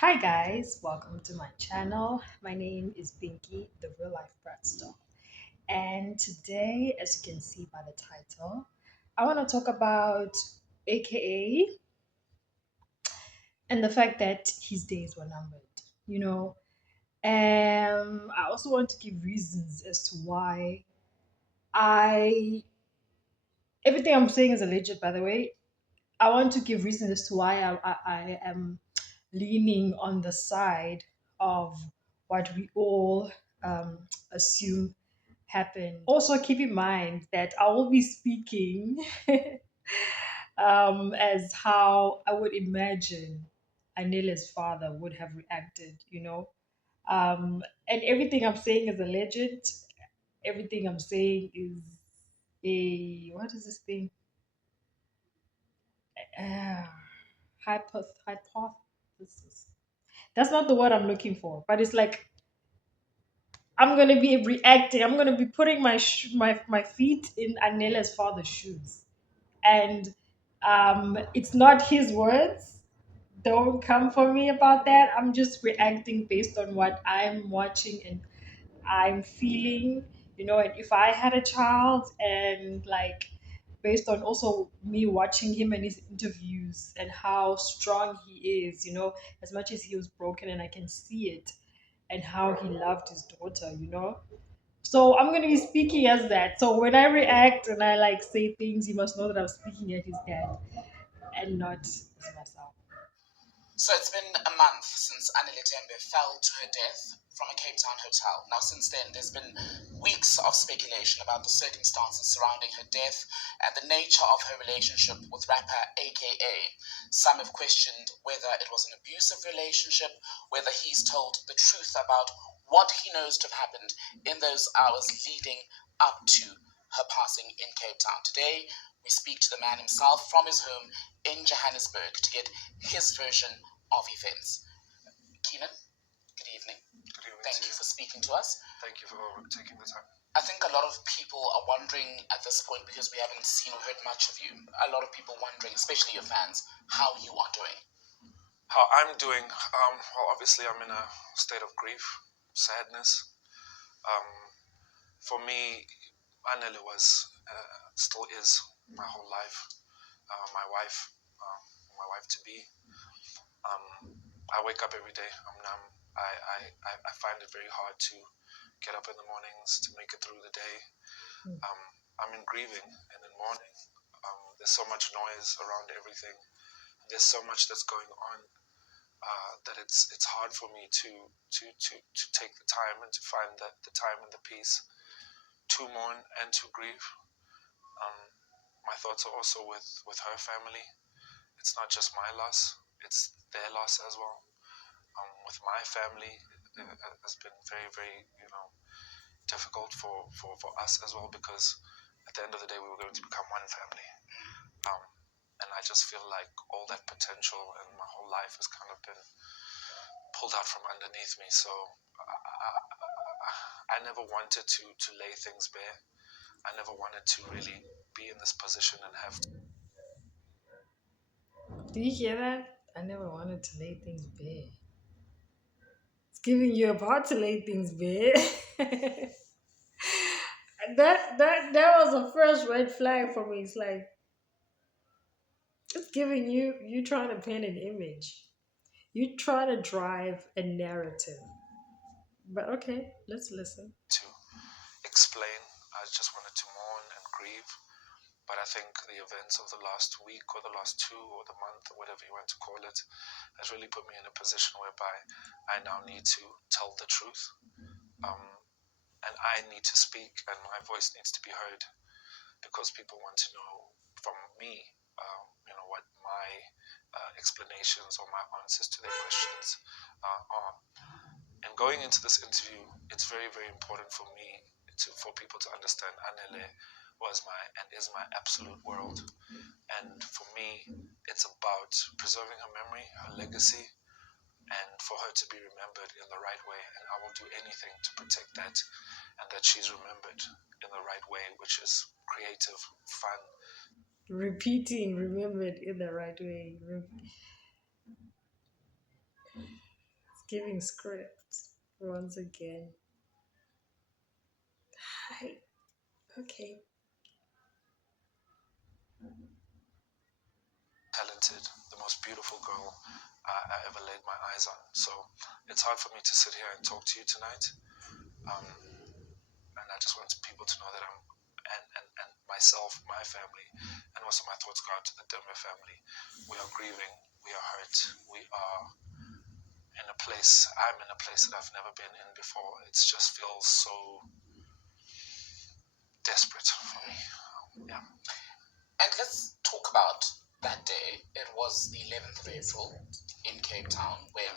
Hi guys, welcome to my channel. My name is Binky, the real life brat star. And today, as you can see by the title, I want to talk about AKA and the fact that his days were numbered. You know, I also want to give reasons as to why I everything I'm saying is alleged, by the way. I want to give reasons as to why I am leaning on the side of what we all assume happened. Also, keep in mind that I will be speaking as how I would imagine Anele's father would have reacted. And everything I'm saying is alleged. Everything I'm saying is what is this thing? Uh, hypothesis. That's not the word I'm looking for, but it's like I'm gonna be reacting. I'm gonna be putting my feet in Anela's father's shoes, and it's not his words. Don't come for me about that. I'm just reacting based on what I'm watching and I'm feeling, and if I had a child and like based on also me watching him and his interviews and how strong he is, as much as he was broken and I can see it and how he loved his daughter. So I'm gonna be speaking as that. So when I react and I like say things, you must know that I'm speaking at his dad and not as myself. So it's been a month since Anele fell to her death from a Cape Town hotel. Now, since then, there's been weeks of speculation about the circumstances surrounding her death and the nature of her relationship with rapper AKA. Some have questioned whether it was an abusive relationship, whether he's told the truth about what he knows to have happened in those hours leading up to her passing in Cape Town. Today, we speak to the man himself from his home in Johannesburg to get his version of events. Keenan, good evening. Good evening. Thank you for speaking to us. Thank you for taking the time. I think a lot of people are wondering at this point because we haven't seen or heard much of you. A lot of people wondering, especially your fans, how you are doing. How I'm doing? Well, obviously, I'm in a state of grief, sadness. Um, for me, Anele still is my whole life. My wife, my wife to be. I wake up every day. I'm numb. I find it very hard to get up in the mornings to make it through the day. I'm in grieving and in mourning. There's so much noise around everything. There's so much that's going on that it's hard for me to take the time and to find the time and the peace to mourn and to grieve. My thoughts are also with her family. It's not just my loss; it's their loss as well. With my family, it has been very, very, difficult for us as well because at the end of the day, we were going to become one family. And I just feel like all that potential and my whole life has kind of been pulled out from underneath me. So I never wanted to lay things bare. I never wanted to really be in this position and have to. Do you hear that? I never wanted to lay things bare. It's giving you a part to lay things bare. that was the first red flag for me. It's like it's giving you trying to paint an image. You trying to drive a narrative. But okay, let's listen. to explain. I just wanted to mourn and grieve. But I think the events of the last week or the last two or the month or whatever you want to call it has really put me in a position whereby I now need to tell the truth. And I need to speak and my voice needs to be heard because people want to know from me, what my explanations or my answers to their questions are. And going into this interview, it's very, very important for me for people to understand Anele was my and is my absolute world. And for me, it's about preserving her memory, her legacy, and for her to be remembered in the right way. And I will do anything to protect that and that she's remembered in the right way, which is creative, fun. Repeating, remembered in the right way. Giving script once again. Hi. Okay. Talented, the most beautiful girl I ever laid my eyes on. So it's hard for me to sit here and talk to you tonight. Um, and I just want people to know that and myself, my family, and also my thoughts go out to the Denver family. We are grieving, we are hurt, we are in a place, I'm in a place that I've never been in before. It just feels so desperate for me. Yeah. And let's talk about that day. It was the 11th of April in Cape Town when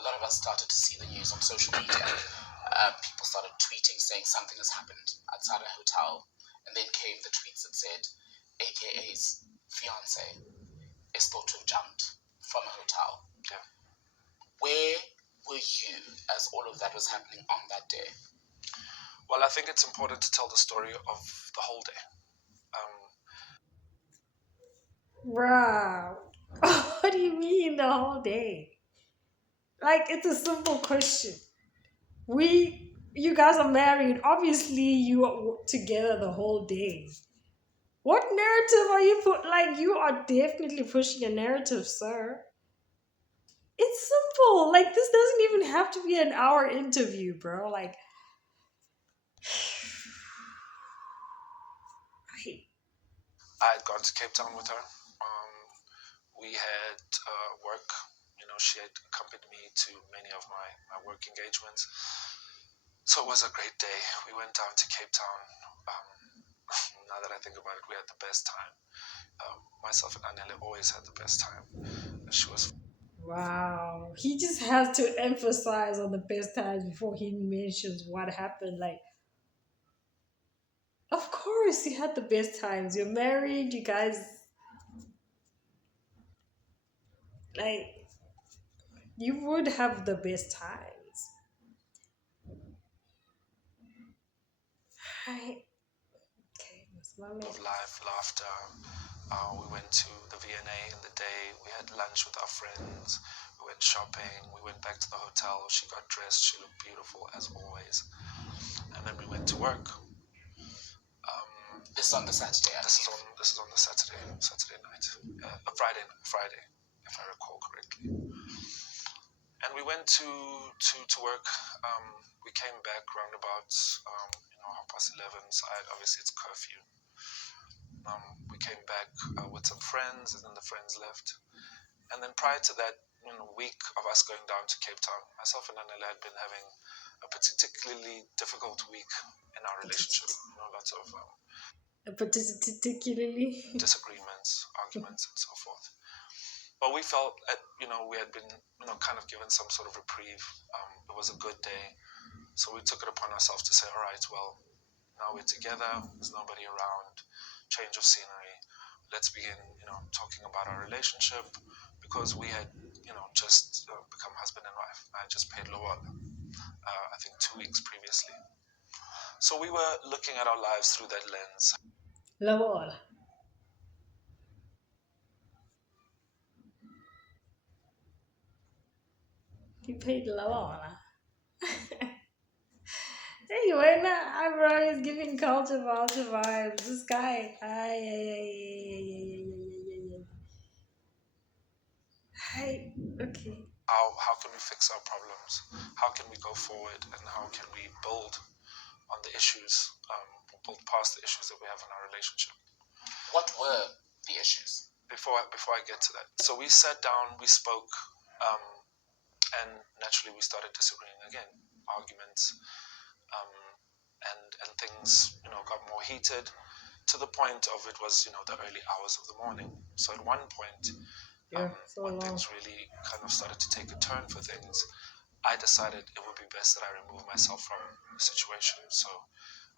a lot of us started to see the news on social media. People started tweeting saying something has happened outside a hotel. And then came the tweets that said, AKA's fiance is thought to have jumped from a hotel. Yeah. Where were you as all of that was happening on that day? Well, I think it's important to tell the story of the whole day. Wow. What do you mean the whole day? Like, it's a simple question. You guys are married. Obviously, you are together the whole day. What narrative are you put? Like, you are definitely pushing a narrative, sir. It's simple. Like, this doesn't even have to be an hour interview, bro. Like, I, I had gone to Cape Town with her. We had work. She had accompanied me to many of my work engagements. So it was a great day. We went down to Cape Town. Now that I think about it, we had the best time. Myself and Anele always had the best time. She was wow. He just has to emphasize on the best times before he mentions what happened. Like, of course, you had the best times. You're married. You guys, like, you would have the best times. I, okay, that's my full man. of life, laughter. We went to the V&A in the day. We had lunch with our friends. We went shopping. We went back to the hotel. She got dressed. She looked beautiful as always. And then we went to work. This is on the Saturday. This is on the Saturday night, Friday, if I recall correctly. And we went to work. We came back round about 11:30. So obviously it's curfew. We came back with some friends, and then the friends left. And then prior to that, week of us going down to Cape Town, myself and Anele had been having a particularly difficult week in our relationship. Lots of Particularly. disagreements, arguments, and so forth. But we felt that we had been kind of given some sort of reprieve. It was a good day, so we took it upon ourselves to say, all right, well, now we're together. There's nobody around. Change of scenery. Let's begin, talking about our relationship because we had, just become husband and wife. I just paid lower, I think 2 weeks previously. So we were looking at our lives through that lens. Lawal. He paid Lawal. Anyway, nah, bro, he's giving culture vibes. This guy. Ay, ay, ay, ay, ay, ay, ay, ay, ay. Okay. How can we fix our problems? How can we go forward? And how can we build on the issues, build past the issues that we have in our relationship? What were the issues? Before I get to that, so we sat down, we spoke, and naturally we started disagreeing again, arguments, and things got more heated to the point of it was the early hours of the morning. So at one point, Yeah, so when long. things really kind of started to take a turn for things, I decided it would be best that I remove myself from the situation. So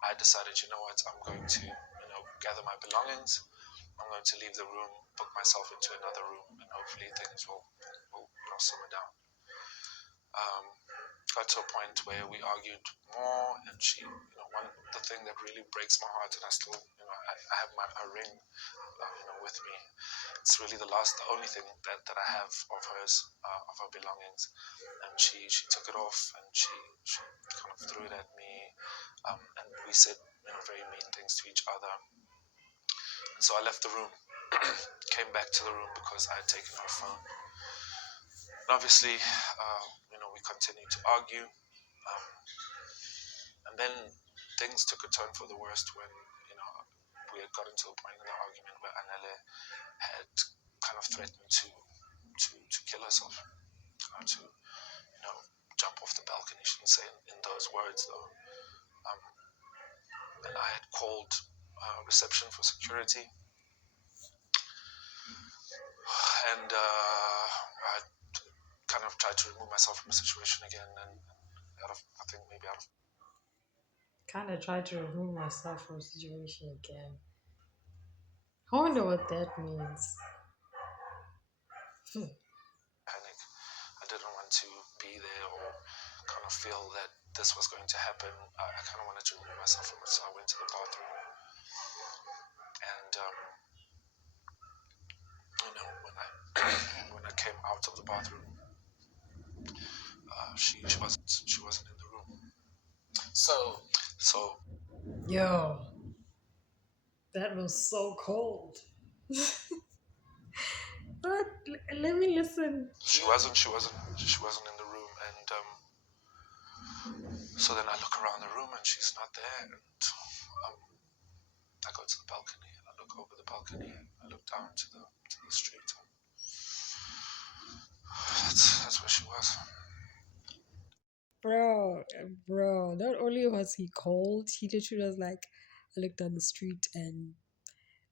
I decided, you know what, I'm going to gather my belongings. I'm going to leave the room, book myself into another room, and hopefully things will simmer down. Got to a point where we argued more, and she the thing that really breaks my heart, and I still, I have my ring, with me. It's really the only thing that I have of hers, of her belongings, and she took it off and she kind of threw it at me, and we said very mean things to each other. And so I left the room, came back to the room because I had taken her phone. And obviously, we continued to argue. And then things took a turn for the worst when, we had gotten to a point in the argument where Anele had kind of threatened to kill herself, to, jump off the balcony. She didn't say in those words, though. And I had called reception for security. And I kind of tried to remove myself from the situation again. And I think maybe out of Kind of tried to remove myself from the situation again. I wonder what that means. panic, I didn't want to be there or kind of feel that this was going to happen. I kind of wanted to remove myself from it, so I went to the bathroom. And when I came out of the bathroom, she wasn't in the room. So Yo, that was so cold. But let me listen. She wasn't in the room, and so then I look around the room and she's not there, and I go to the balcony and I look over the balcony and I look down to the street. That's where she was. Bro, not only was he cold, he literally was like, I looked down the street and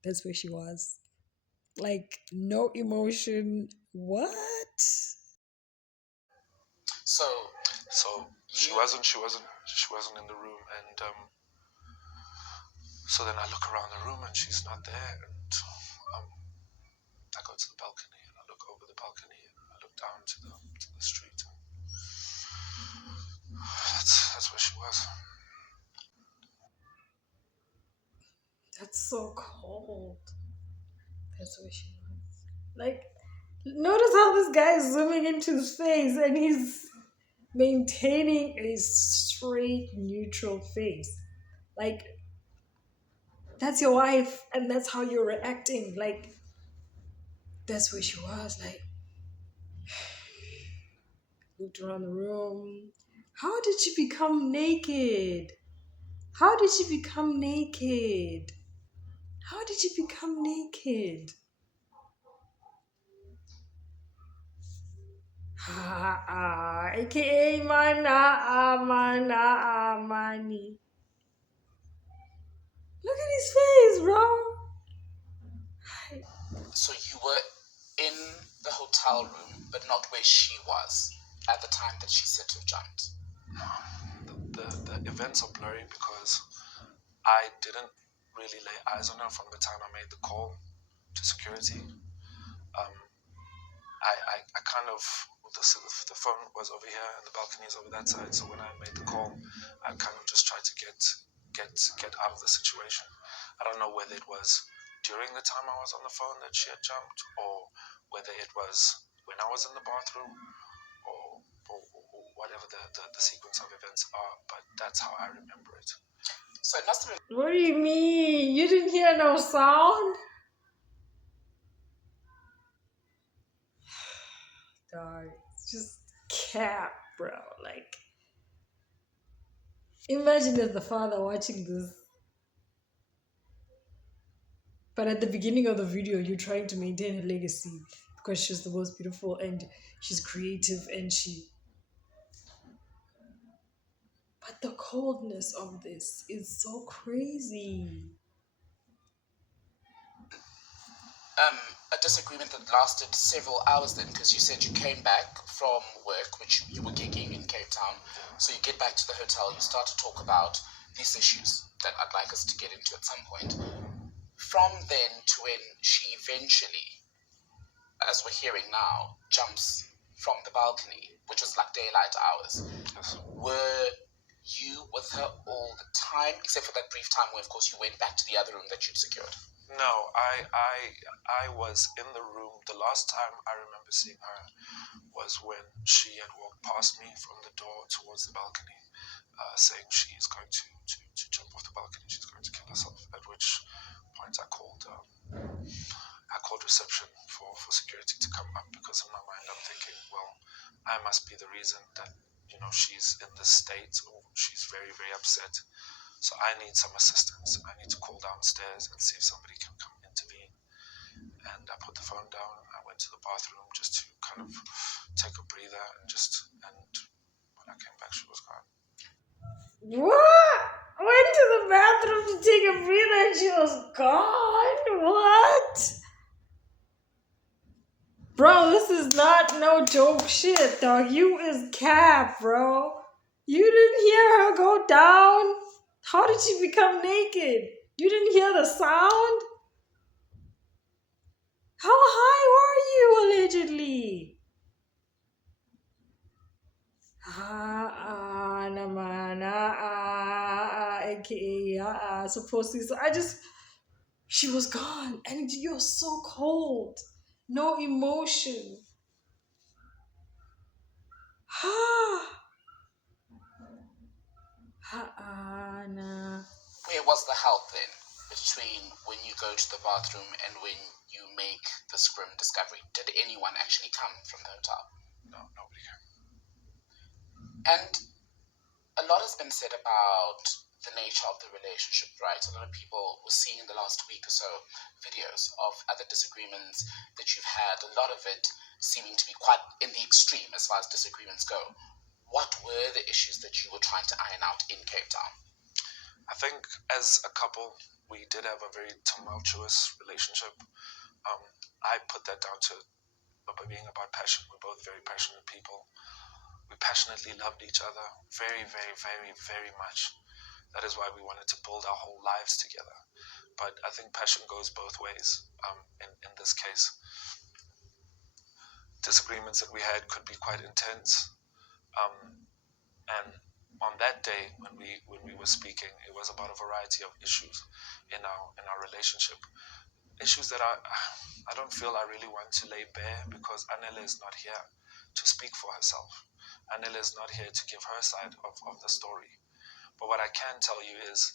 that's where she was. Like, no emotion. What? So she wasn't in the room, and so then I look around the room and she's not there, and I go to the balcony and I look over the balcony and I look down to the street. That's where she was. That's so cold. That's where she was. Like, notice how this guy is zooming into his face and he's maintaining a straight, neutral face. Like, that's your wife and that's how you're reacting. Like, that's where she was. Like, looked around the room. How did she become naked? How did she become naked? How did she become naked? AKA Mani. Look at his face, bro. So you were in the hotel room, but not where she was at the time that she said to have jumped. The events are blurry because I didn't really lay eyes on her from the time I made the call to security. I kind of, the phone was over here and the balcony is over that side. So when I made the call, I kind of just tried to get out of the situation. I don't know whether it was during the time I was on the phone that she had jumped, or whether it was when I was in the bathroom, or whatever the sequence of events are. But that's how I remember it. So it must have been. What do you mean? You didn't hear no sound? Dog, it's just cap, bro. Like, imagine as the father watching this. But at the beginning of the video, you're trying to maintain her legacy because she's the most beautiful and she's creative and she. But the coldness of this is so crazy. A disagreement that lasted several hours then, because you said you came back from work, which you were gigging in Cape Town. So you get back to the hotel, you start to talk about these issues that I'd like us to get into at some point. From then to when she eventually, as we're hearing now, jumps from the balcony, which was like daylight hours, Yes. were you with her all the time, except for that brief time where, of course, you went back to the other room that you'd secured? No, I was in the room. The last time I remember seeing her was when she had walked past me from the door towards the balcony, saying she is going to jump off the balcony. She's going to kill herself. At which point I called reception for security to come up, because in my mind I'm thinking, well, I must be the reason that she's in this state, or she's very very upset. So I need some assistance. I need to call downstairs and see if somebody can come intervene. And I put the phone down. I went to the bathroom just to kind of take a breather, and when I came back, she was gone. What? Went to the bathroom to take a breather and she was gone? What? Bro, this is not no joke shit, dog. You is cap, bro. You didn't hear her go down? How did she become naked? You didn't hear the sound? How high were you allegedly? Naman, aka, supposed to. So I just, she was gone, and you're so cold, no emotion. Nah. Where was the help then between when you go to the bathroom and when you make this grim discovery? Did anyone actually come from the hotel? No, nobody came. And a lot has been said about the nature of the relationship, right? A lot of people were seeing in the last week or so videos of other disagreements that you've had, a lot of it seeming to be quite in the extreme as far as disagreements go. What were the issues that you were trying to iron out in Cape Town? I think as a couple, we did have a very tumultuous relationship. I put that down to being about passion. We're both very passionate people. We passionately loved each other very, very, very, very much. That is why we wanted to build our whole lives together. But I think passion goes both ways. In this case, disagreements that we had could be quite intense. And on that day, when we were speaking, it was about a variety of issues in our relationship. Issues that I don't feel I really want to lay bare, because Anele is not here to speak for herself. Anele is not here to give her side of the story. But what I can tell you is,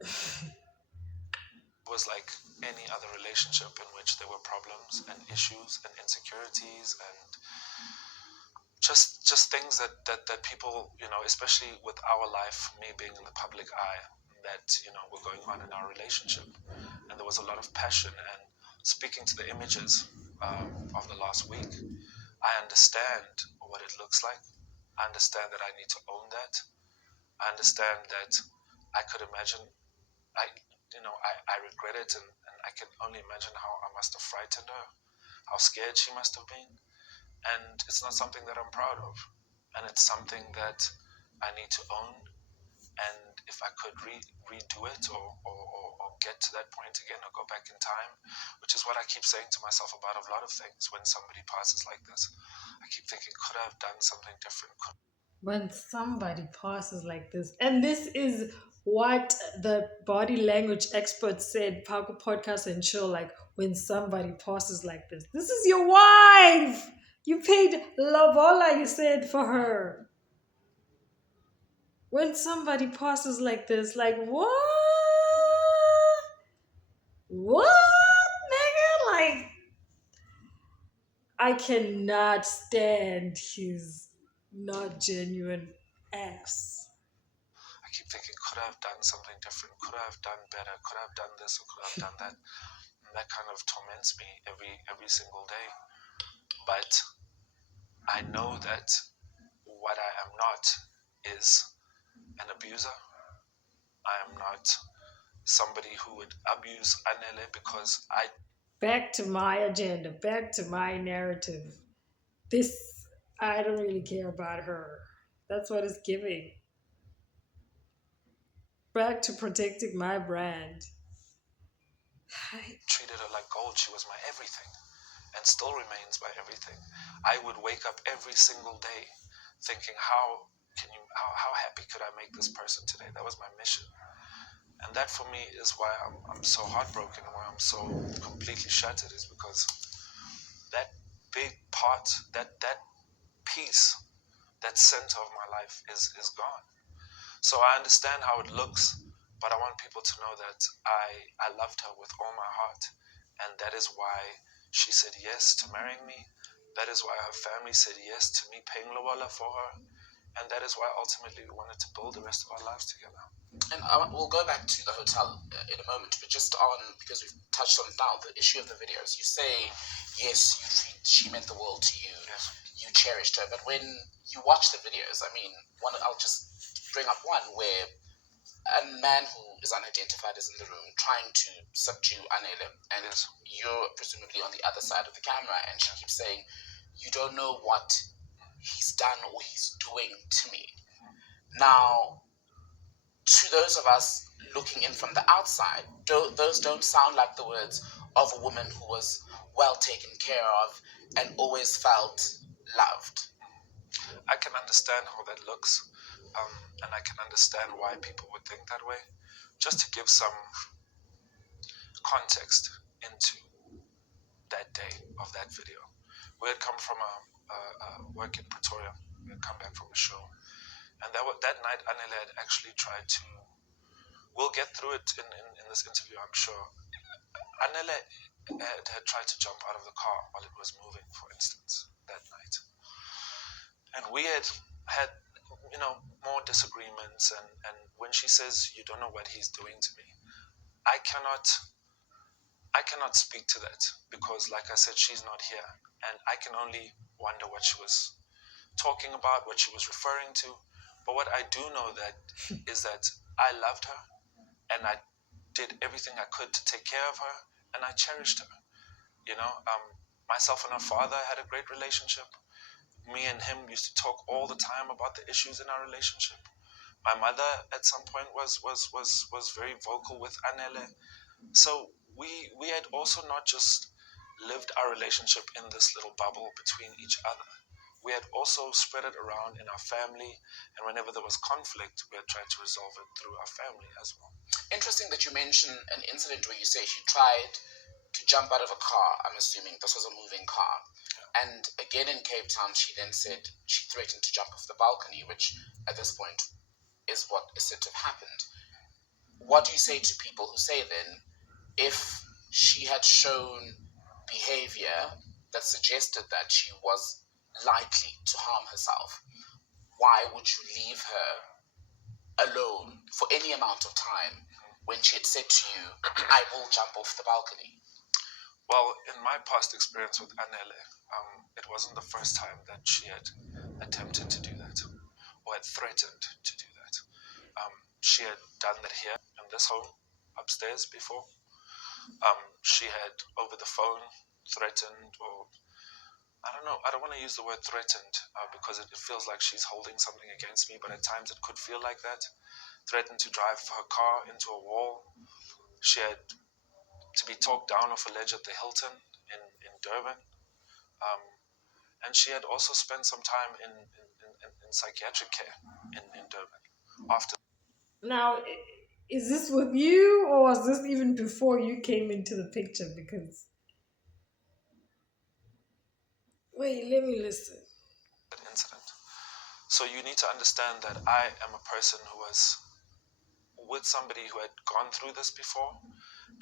it was like any other relationship in which there were problems and issues and insecurities and just things that people, especially with our life, me being in the public eye, that were going on in our relationship. And there was a lot of passion. And speaking to the images of the last week, I understand what it looks like. I understand that I need to own that. I understand that I could imagine, I regret it, and I can only imagine how I must have frightened her, how scared she must have been. And it's not something that I'm proud of. And it's something that I need to own. And if I could redo it, or get to that point again, or go back in time, which is what I keep saying to myself about a lot of things when somebody passes like this. I keep thinking, could I have done something different? When somebody passes like this, and this is what the body language experts said, Paco podcast and show, like when somebody passes like this is your wife. You paid lobola, you said, for her. When somebody passes like this, like what? What, nigga? Like, I cannot stand his not genuine ass. I keep thinking, could I have done something different? Could I have done better? Could I have done this, or could I have done that? And that kind of torments me every single day. But I know that what I am not is an abuser. I am not somebody who would abuse Anele, because I Back to my agenda, back to my narrative. This, I don't really care about her. That's what it's giving. Back to protecting my brand. treated her like gold. She was my everything. and still remains by everything. I would wake up every single day thinking, how happy could I make this person today? That was my mission. And that for me is why I'm so heartbroken and why I'm so completely shattered, is because that big part, that piece, that center of my life is gone. So I understand how it looks, but I want people to know that I loved her with all my heart. And that is why she said yes to marrying me. That is why her family said yes to me paying Lobola for her. And that is why ultimately we wanted to build the rest of our lives together. And we'll go back to the hotel in a moment, but just on, because we've touched on it now, the issue of the videos. You say, yes, she meant the world to you. Yes. You cherished her, but when you watch the videos, I mean, I'll just bring up one where a man who is unidentified is in the room trying to subdue Anele, and Yes. you're presumably on the other side of the camera, and she keeps saying, you don't know what he's done or he's doing to me. Now, to those of us looking in from the outside, those don't sound like the words of a woman who was well taken care of and always felt loved. I can understand how that looks, and I can understand why people would think that way. Just to give some context into that day of that video, we had come from a work in Pretoria. We had come back from a show, and that night Anele had actually tried to. We'll get through it in this interview, I'm sure. Anele had tried to jump out of the car while it was moving, for instance, that night. And we had more disagreements, and when she says you don't know what he's doing to me, I cannot speak to that, because like I said, she's not here, and I can only wonder what she was talking about, what she was referring to. But what I do know that is that I loved her, and I did everything I could to take care of her, and I cherished her. Myself and her father had a great relationship. Me and him used to talk all the time about the issues in our relationship. My mother at some point was very vocal with Anele. So we had also not just lived our relationship in this little bubble between each other. We had also spread it around in our family, and whenever there was conflict, we had tried to resolve it through our family as well. Interesting that you mention an incident where you say she tried to jump out of a car. I'm assuming this was a moving car. And again in Cape Town, she then said she threatened to jump off the balcony, which at this point is what is said to have happened. What do you say to people who say then, if she had shown behavior that suggested that she was likely to harm herself, why would you leave her alone for any amount of time when she had said to you, I will jump off the balcony? Well, in my past experience with Anele, it wasn't the first time that she had attempted to do that or had threatened to do that. She had done that here in this home upstairs before. She had over the phone threatened, or I don't know, I don't want to use the word threatened because it feels like she's holding something against me, but at times it could feel like that. Threatened to drive her car into a wall. She had to be talked down off a ledge at the Hilton in Durban. And she had also spent some time in psychiatric care in Durban after. Now, is this with you, or was this even before you came into the picture? Because wait, let me listen. That incident. So you need to understand that I am a person who was with somebody who had gone through this before.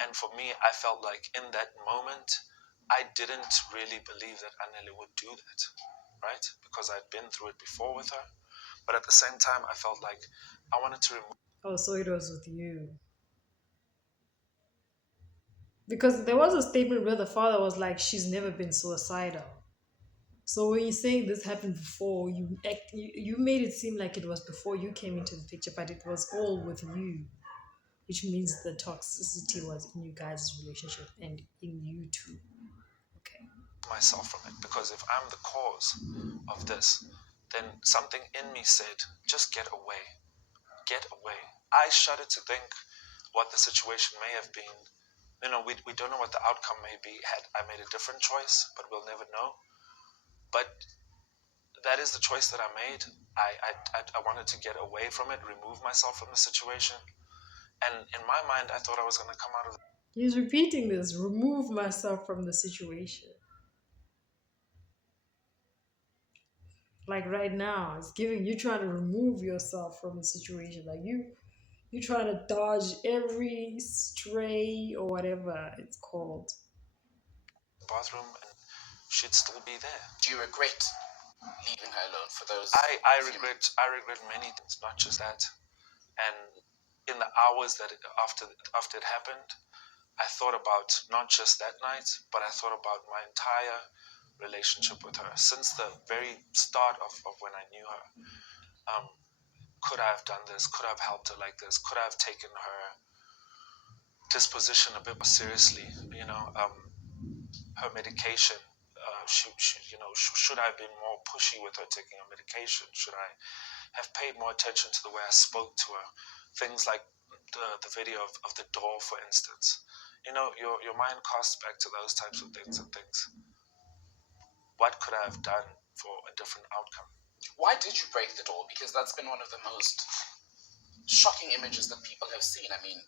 And for me, I felt like in that moment, I didn't really believe that Anele would do that, right? Because I'd been through it before with her. But at the same time, I felt like I wanted to remove. Oh, so it was with you. Because there was a statement where the father was like, she's never been suicidal. So when you're saying this happened before, you made it seem like it was before you came into the picture, but it was all with you, which means the toxicity was in you guys' relationship and in you too. Okay. Myself from it, because if I'm the cause of this, then something in me said, just get away, get away. I shudder to think what the situation may have been we don't know what the outcome may be had I made a different choice, but we'll never know. But that is the choice that I made. I wanted to get away from it, remove myself from the situation. And in my mind, I thought I was going to come out of it. He's repeating this, remove myself from the situation. Like right now, it's giving you trying to remove yourself from the situation. Like you trying to dodge every stray or whatever it's called. Bathroom, and she'd still be there. Do you regret leaving her alone for those? I regret many things, not just that. And in the hours after it happened, I thought about not just that night, but I thought about my entire relationship with her since the very start of when I knew her. Could I have done this? Could I have helped her like this? Could I have taken her disposition a bit more seriously? Her medication. Should I have been more pushy with her taking her medication? Should I have paid more attention to the way I spoke to her? Things like the video of the door, for instance. Your mind casts back to those types of things and thinks, what could I have done for a different outcome? Why did you break the door? Because that's been one of the most shocking images that people have seen. I mean,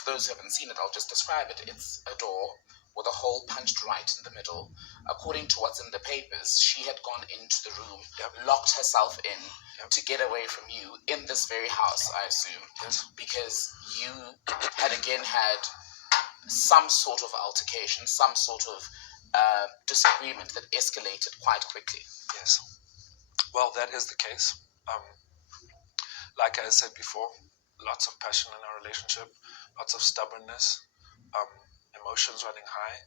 for those who haven't seen it, I'll just describe it. It's a door with a hole punched right in the middle. According to what's in the papers, she had gone into the room, locked herself in to get away from you in this very house, I assume, because you had again had some sort of altercation, some sort of disagreement that escalated quite quickly. Yes. Well, that is the case. Like I said before, lots of passion in our relationship, lots of stubbornness, emotions running high.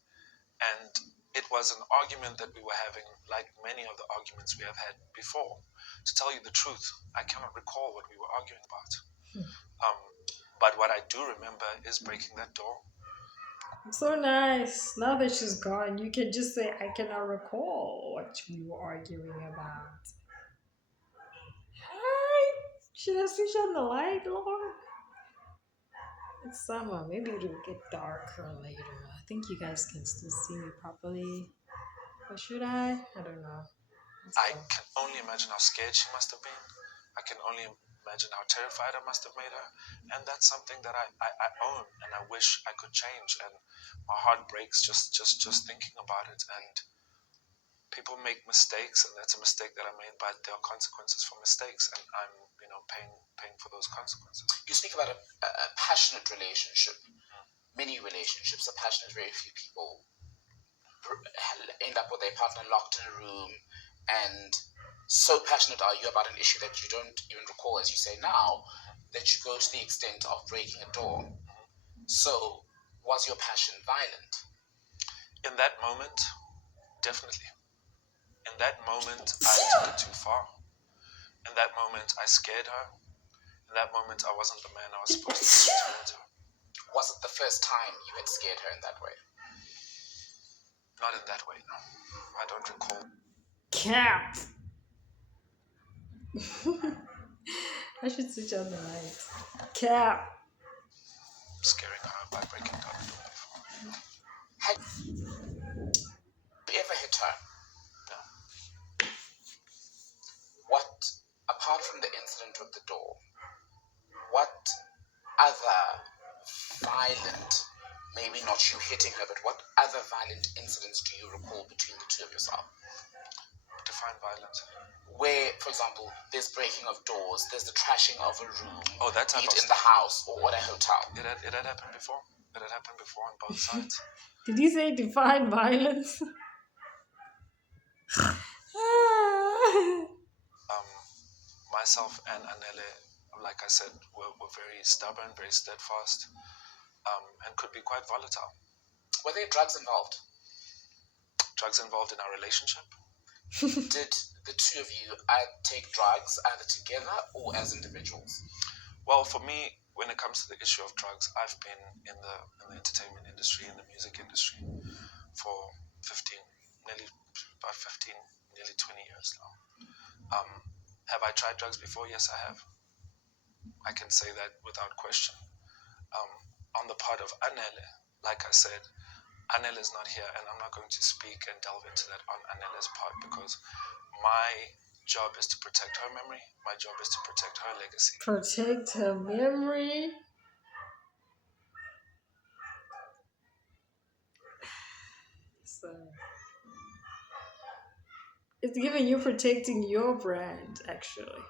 And it was an argument that we were having, like many of the arguments we have had before. To tell you the truth, I cannot recall what we were arguing about. But what I do remember is breaking that door. So nice. Now that she's gone, you can just say, I cannot recall what we were arguing about. Hi. Should I switch on the light, Lord? It's summer. Maybe it'll get darker later. I think you guys can still see me properly. Or should I? I don't know. I can only imagine how scared she must have been. I can only imagine how terrified I must have made her. And that's something that I own and I wish I could change. And my heart breaks just thinking about it. And people make mistakes, and that's a mistake that I made, but there are consequences for mistakes, and I'm paying for those consequences. You speak about a passionate relationship. Many relationships are passionate. Very few people end up with their partner locked in a room, and so passionate are you about an issue that you don't even recall, as you say now, that you go to the extent of breaking a door. So, was your passion violent? In that moment, definitely. In that moment, I took it too far. In that moment, I scared her. In that moment, I wasn't the man I was supposed to be towards her. Was it the first time you had scared her in that way? Not in that way, no. I don't recall. Cap. I should switch on the light. Cap. Scaring her by breaking down the door before. Had you ever hit her? No. What, apart from the incident with the door, what other violent, maybe not you hitting her, but what other violent incidents do you recall between the two of yourself? Define violence. Where, for example, there's breaking of doors, there's the trashing of a room, Oh, that type be it of in the house or at a hotel. It had happened before. It had happened before on both sides. Did he say define violence? Myself and Anele, like I said, were very stubborn, very steadfast, and could be quite volatile. Were there drugs involved? Drugs involved in our relationship? Did the two of you take drugs either together or as individuals? Well, for me, when it comes to the issue of drugs, I've been in the entertainment industry, in the music industry, for nearly 20 years now. Have I tried drugs before? Yes, I have. I can say that without question. On the part of Anele, like I said, Anele is not here, and I'm not going to speak and delve into that on Anele's part because my job is to protect her memory. My job is to protect her legacy. Protect her memory. So it's giving you protecting your brand, actually.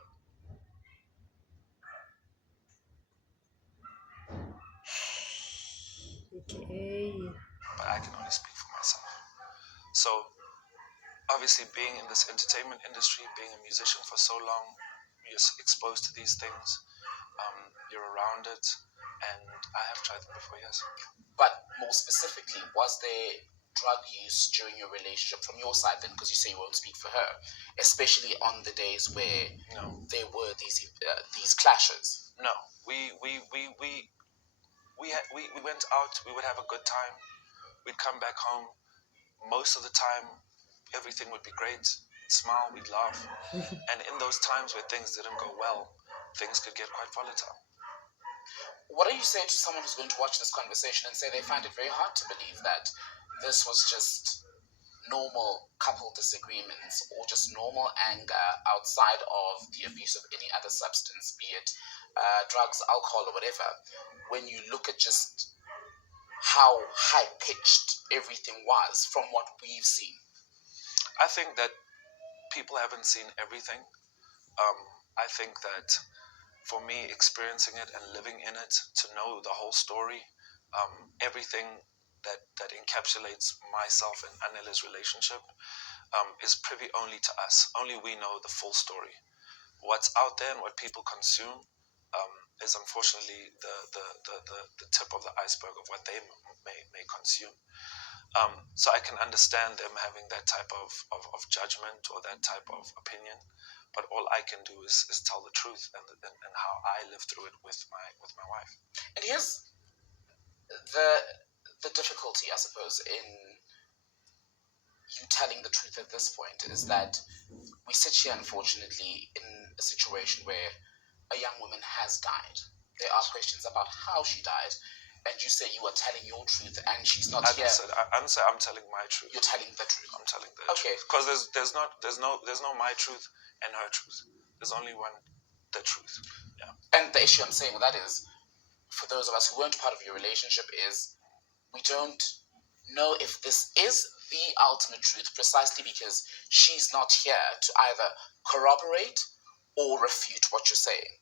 Okay. But I can only speak for myself. So obviously, being in this entertainment industry, being a musician for so long, you're exposed to these things. You're around it, and I have tried them before, yes. But more specifically, was there drug use during your relationship from your side then? Because you say you won't speak for her, especially on the days where No, there were these clashes. no. We went out. We would have a good time. We'd come back home. Most of the time, everything would be great. We'd smile, we'd laugh, and in those times where things didn't go well, things could get quite volatile. What do you say to someone who's going to watch this conversation and say they find it very hard to believe that this was just normal couple disagreements or just normal anger outside of the abuse of any other substance, be it drugs, alcohol, or whatever, when you look at just how high pitched everything was from what we've seen? I think that people haven't seen everything. I think that for me, experiencing it and living in it, to know the whole story, everything that encapsulates myself and Anele's relationship is privy only to us. Only we know the full story. What's out there and what people consume is unfortunately the tip of the iceberg of what they may consume. So I can understand them having that type of judgment or that type of opinion, but all I can do is tell the truth and how I live through it with my wife. And here's the the difficulty, I suppose, in you telling the truth at this point is that we sit here, unfortunately, in a situation where a young woman has died. There are questions about how she died, and you say you are telling your truth, and she's not here. I didn't say I'm telling my truth. You're telling the truth. I'm telling the Okay. truth. Because there's no my truth and her truth. There's only one, the truth. Yeah. And the issue I'm saying with that is, for those of us who weren't part of your relationship, is we don't know if this is the ultimate truth precisely because she's not here to either corroborate or refute what you're saying.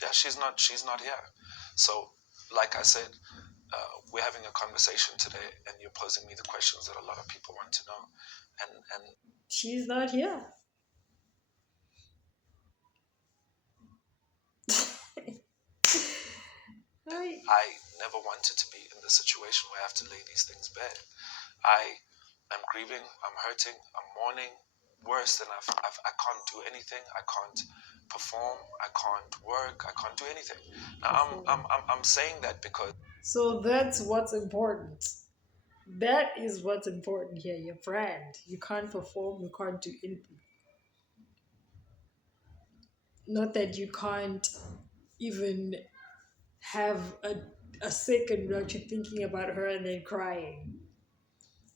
Yeah, she's not here. So, like I said, we're having a conversation today, and you're posing me the questions that a lot of people want to know, and She's not here. I never wanted to be in the situation where I have to lay these things bare. I am grieving, I'm hurting, I'm mourning. Worse than I can't do anything. I can't perform. I can't work. I can't do anything. Now I'm saying that because So that's what's important. That is what's important here. Your brand. You can't perform. You can't do anything. Not that you can't even have a second without you thinking about her and then crying.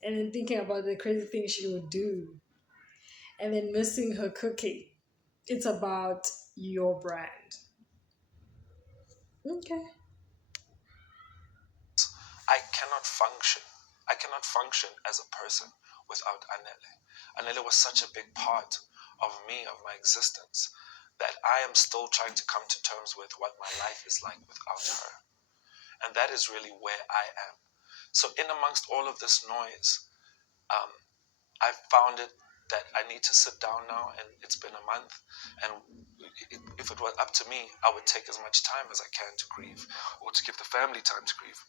And then thinking about the crazy things she would do. And then missing her cooking. It's about your brand. Okay. I cannot function. I cannot function as a person without Anele. Anele was such a big part of me, of my existence, that I am still trying to come to terms with what my life is like without her. And that is really where I am. So, in amongst all of this noise, I found it that I need to sit down now, and it's been a month. And if it were up to me, I would take as much time as I can to grieve, or to give the family time to grieve.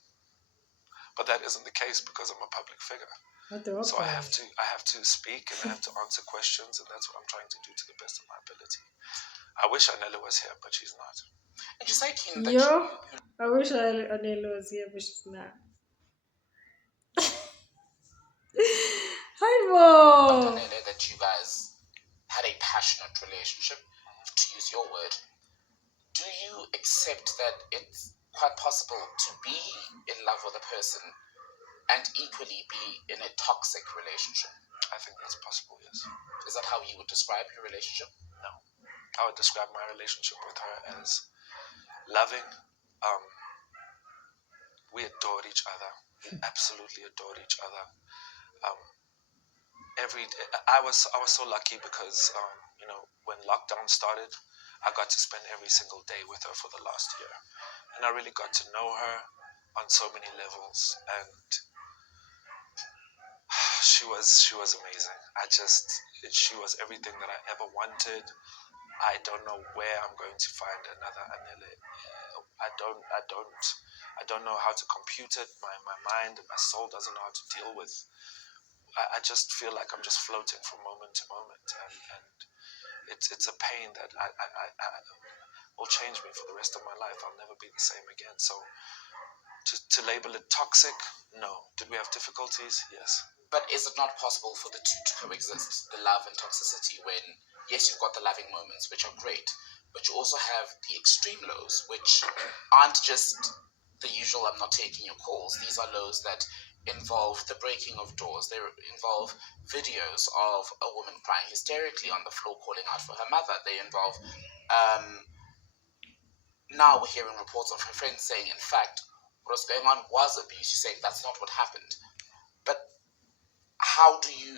But that isn't the case because I'm a public figure. So I have to speak and I have to answer questions, and that's what I'm trying to do to the best of my ability. I wish Anele was here, but she's not. And you say, Keen, that Yo, I wish Anele was here, but she's not. Hi, Mo. Anele, that you guys had a passionate relationship, to use your word. Do you accept that it's quite possible to be in love with a person and equally be in a toxic relationship? I think that's possible, yes. Is that how you would describe your relationship? No. I would describe my relationship with her as loving. Um, we adored each other. We absolutely adored each other. Um, every day, I was so lucky because when lockdown started, I got to spend every single day with her for the last year, and I really got to know her on so many levels, and she was amazing. She was everything that I ever wanted. I don't know where I'm going to find another Anele. I don't know how to compute it. My mind and my soul doesn't know how to deal with. I just feel like I'm just floating from moment to moment, and it's a pain that I will change me for the rest of my life. I'll never be the same again. So to label it toxic, no. Did we have difficulties? Yes. But is it not possible for the two to coexist, the love and toxicity, when, yes, you've got the loving moments, which are great, but you also have the extreme lows, which aren't just the usual I'm not taking your calls. These are lows that involve the breaking of doors. They involve videos of a woman crying hysterically on the floor calling out for her mother. They involve, now we're hearing reports of her friends saying, in fact, what was going on was abuse. You're saying that's not what happened. But how do you,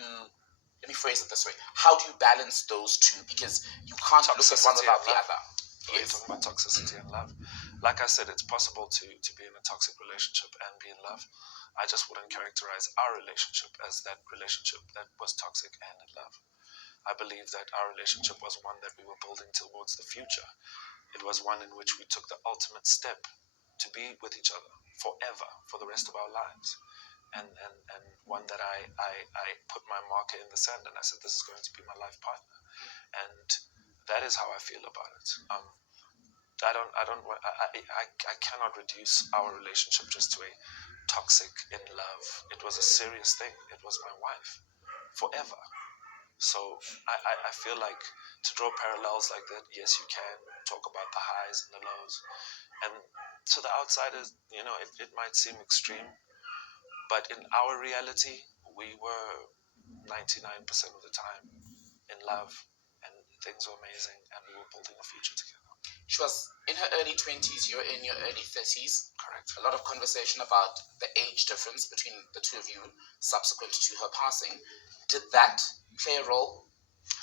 let me phrase it this way, how do you balance those two? Because you can't look at one Toxicity without and the love. other. Are you talking about toxicity and love? Like I said, it's possible to be in a toxic relationship and be in love. I just wouldn't characterize our relationship as that relationship that was toxic and in love. I believe that our relationship was one that we were building towards the future. It was one in which we took the ultimate step to be with each other forever, for the rest of our lives. And one that I put my marker in the sand and I said, this is going to be my life partner. And that is how I feel about it. I cannot reduce our relationship just to a toxic in love. It was a serious thing. It was my wife forever. So I feel like to draw parallels like that, yes, you can talk about the highs and the lows. And to the outsiders, it might seem extreme, but in our reality, we were 99% of the time in love, and things were amazing, and we were building a future together. She was in her early 20s, you're in your early 30s. Correct. A lot of conversation about the age difference between the two of you subsequent to her passing. Did that play a role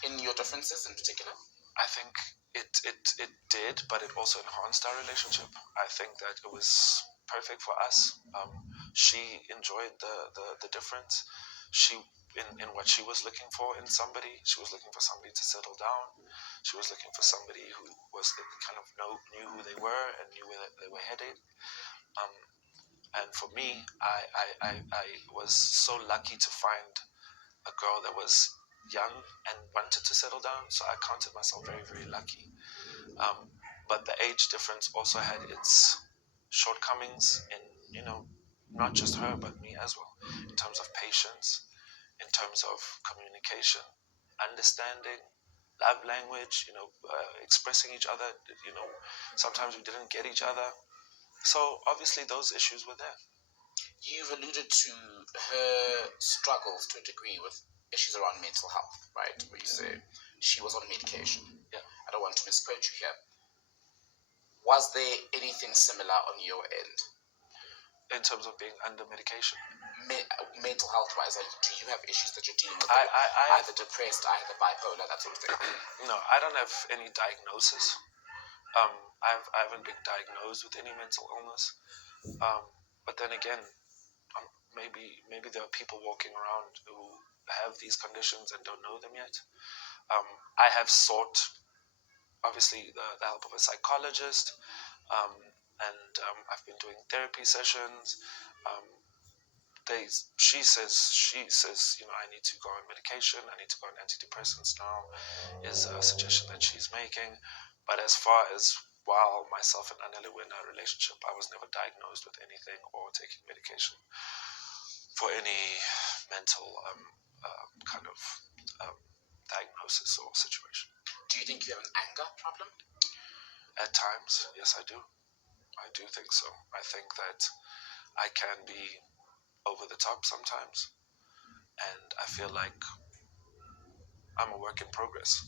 in your differences in particular? I think it did, but it also enhanced our relationship. I think that it was perfect for us. She enjoyed the difference. She in what she was looking for in somebody. She was looking for somebody to settle down. She was looking for somebody who was kind of knew who they were and knew where they were headed. Um, and for me, I was so lucky to find a girl that was young and wanted to settle down. So I counted myself very, very lucky. But the age difference also had its shortcomings in, not just her, but me as well, in terms of patience, in terms of communication, understanding, love language, expressing each other. Sometimes we didn't get each other. So obviously those issues were there. You've alluded to her struggles to a degree with issues around mental health, right? Where you say she was on medication. Yeah. I don't want to misquote you here. Was there anything similar on your end? In terms of being under medication? Mental health wise, do you have issues that you're dealing with? Either depressed, either bipolar, that sort of thing? No, I don't have any diagnosis. I haven't been diagnosed with any mental illness. But then again, maybe there are people walking around who have these conditions and don't know them yet. I have sought, obviously, the help of a psychologist, and I've been doing therapy sessions. She says, I need to go on medication. I need to go on antidepressants now. Is a suggestion that she's making. But as far as while myself and Anele were in a relationship, I was never diagnosed with anything or taking medication for any mental kind of diagnosis or situation. Do you think you have an anger problem? At times, yes, I do. I do think so. I think that I can be over the top sometimes, and I feel like I'm a work in progress.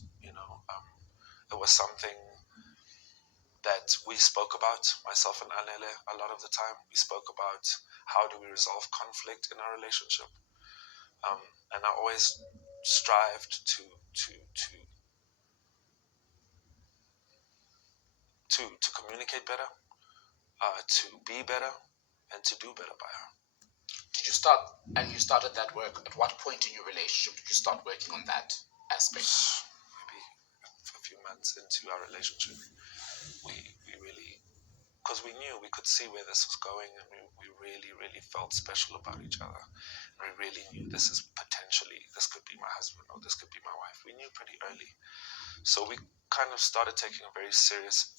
It was something that we spoke about, myself and Anele, a lot of the time. We spoke about how do we resolve conflict in our relationship, um, and I always strived to communicate better, to be better, and to do better by her. Did you start, and you started that work, at what point in your relationship did you start working on that aspect? Maybe a few months into our relationship, we really, because we knew, we could see where this was going, and we really, really felt special about each other. And we really knew this could be my husband or this could be my wife. We knew pretty early. So we kind of started taking a very serious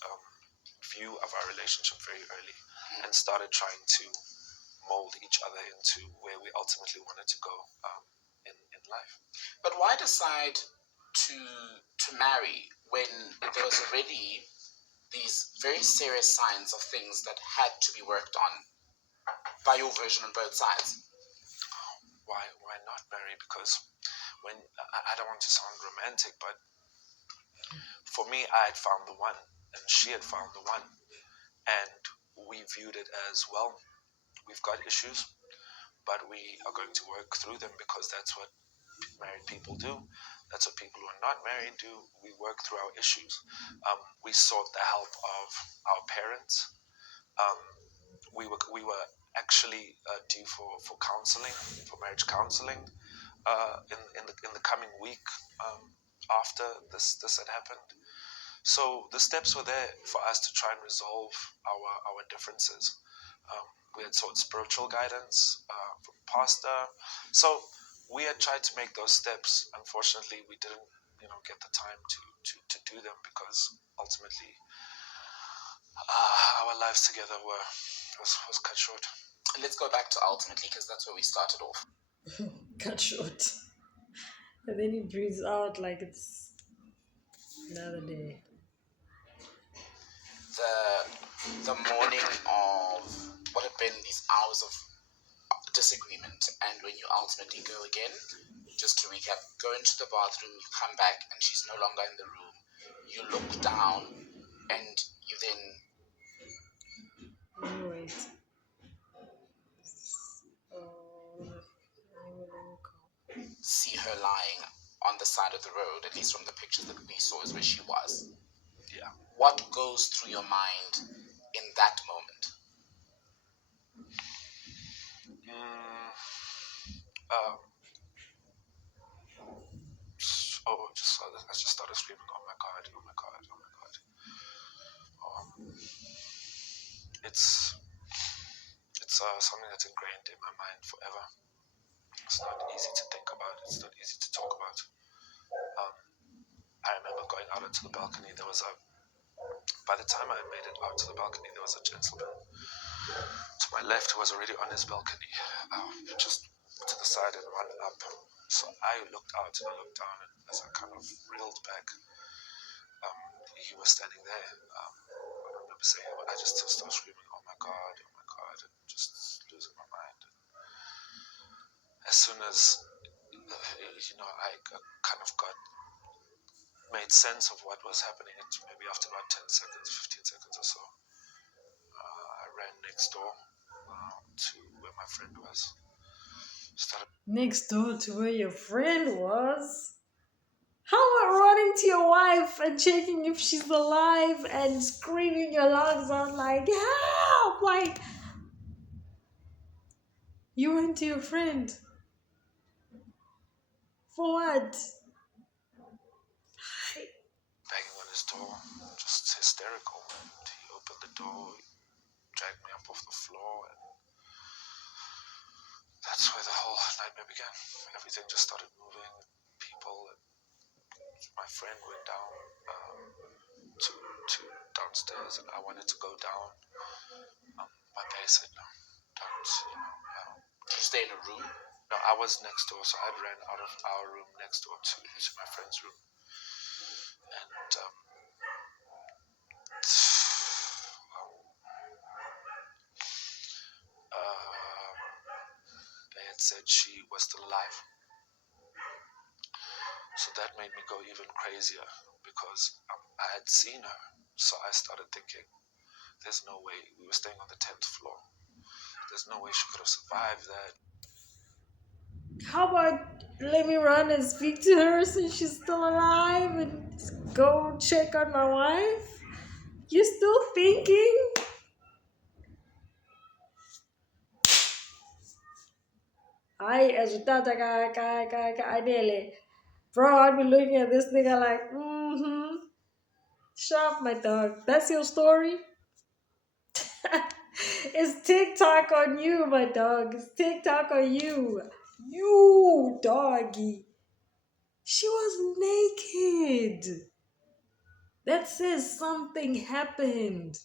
view of our relationship very early and started trying to mold each other into where we ultimately wanted to go in life. But why decide to marry when there was already these very serious signs of things that had to be worked on by your version on both sides? Why not marry? Because when I don't want to sound romantic, but for me, I had found the one, and she had found the one, and we viewed it as, well, we've got issues, but we are going to work through them because that's what married people do. That's what people who are not married do. We work through our issues. We sought the help of our parents. Um, we were actually due for counseling, for marriage counseling, in the coming week, after this had happened. So the steps were there for us to try and resolve our differences. We had sought spiritual guidance from pastor. So we had tried to make those steps. Unfortunately, we didn't, get the time to do them because ultimately our lives together was cut short. And let's go back to ultimately, because that's where we started off. Cut short. And then he breathes out like it's another day. The morning of what had been these hours of disagreement, and when you ultimately go again, just to recap, go into the bathroom, you come back, and she's no longer in the room. You look down, and you then Wait. Oh, see her lying on the side of the road, at least from the pictures that we saw, is where she was. Yeah. What goes through your mind in that moment? Mm, um, I just started screaming, "Oh my God! Oh my God! Oh my God!" Um, it's something that's ingrained in my mind forever. It's not easy to think about. It's not easy to talk about. Um, I remember going out onto the balcony. By the time I made it out to the balcony, there was a gentleman to my left who was already on his balcony, just to the side and one up. So I looked out and I looked down, and as I kind of reeled back, he was standing there. I remember saying, I just started screaming, "Oh my God! Oh my God!" and just losing my mind. As soon as I kind of made sense of what was happening, maybe after about 10 seconds, 15 seconds or so, I ran next door to where my friend was. Started. next door to where your friend was? How about running to your wife and checking if she's alive and screaming your lungs out like help? Like you went to your friend for what? Banging on his door, just hysterical. And he opened the door, dragged me up off the floor, and that's where the whole nightmare began. Everything just started moving. People, and my friend went down to downstairs, and I wanted to go down. My bae said, "No, don't." Did you stay in a room? No, I was next door, so I ran out of our room next door to my friend's room, and said she was still alive. So that made me go even crazier because I had seen her. So I started thinking, there's no way. We were staying on the 10th floor. There's no way she could have survived that. How about let me run and speak to her since she's still alive and go check on my wife? You still thinking? I agitata Anele. Bro, I'd be looking at this nigga like, shut up, my dog. That's your story? It's TikTok on you, my dog. It's TikTok on you. You, doggy. She was naked. That says something happened.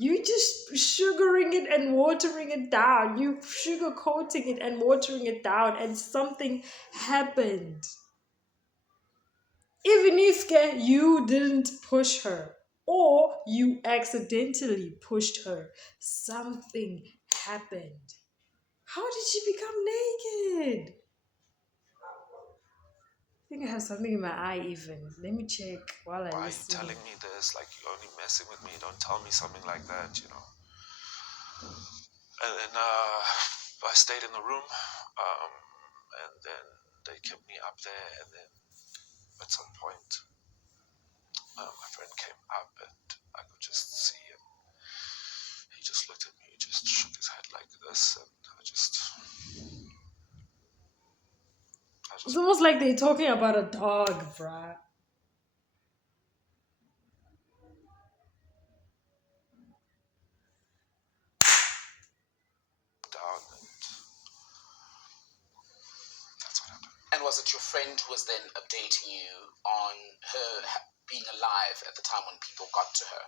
You just sugaring it and watering it down. You sugarcoating it and watering it down, and something happened. Even if you didn't push her or you accidentally pushed her, something happened. How did she become naked? I think I have something in my eye even. Let me check while I Why are you listen. telling me this? Like, you're only messing with me. Don't tell me something like that, you know. And then I stayed in the room, and then they kept me up there. And then at some point, my friend came up, and I could just see him. He just looked at me, just shook his head like this, and It's almost like they're talking about a dog, bruh. down, and that's what happened. And was it your friend who was then updating you on her being alive at the time when people got to her?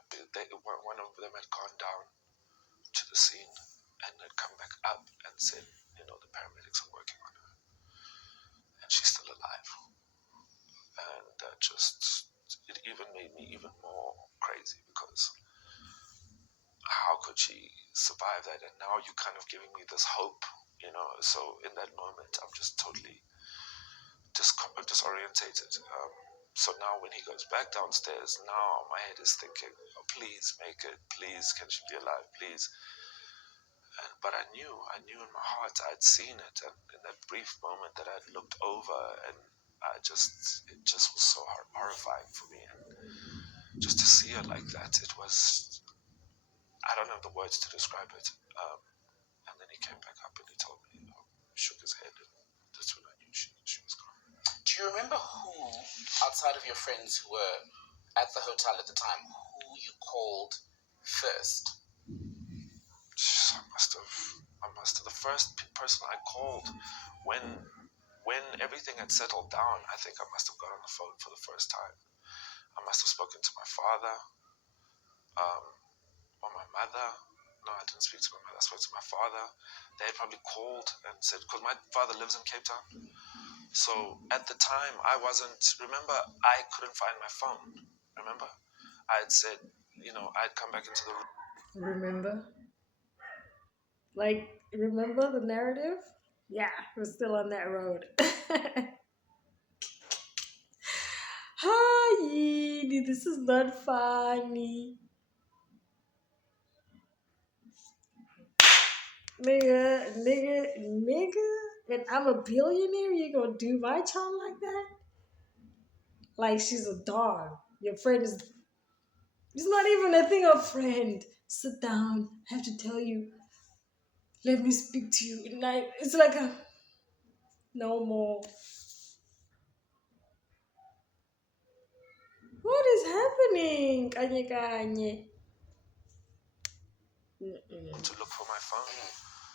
One of them had gone down to the scene and had come back up and said, the paramedics are working on her, and she's still alive. And that it even made me even more crazy because how could she survive that? And now you're kind of giving me this hope, So in that moment, I'm just totally disorientated. So now when he goes back downstairs, now my head is thinking, oh, please make it, please, can she be alive, please? But I knew in my heart I'd seen it, and in that brief moment that I'd looked over, and it just was so horrifying for me, and just to see her like that, it was, I don't have the words to describe it. And then he came back up and he told me, shook his head, and that's when I knew she was gone. Do you remember who, outside of your friends who were at the hotel at the time, who you called first? I must have. The first person I called when everything had settled down, I think I must have got on the phone for the first time. I must have spoken to my father, or my mother. No, I didn't speak to my mother. I spoke to my father. They had probably called and said, because my father lives in Cape Town. So at the time, remember, I couldn't find my phone. Remember? I had said, I'd come back into the room. Remember? Like, remember the narrative? Yeah, we're still on that road. Hi, this is not funny. Nigga, and I'm a billionaire, you gonna do my child like that? Like she's a dog. Your friend is, it's not even a thing of friend. Sit down, I have to tell you, let me speak to you. Like, it's like a, no more. What is happening? Kanye Kanye. To look for my phone.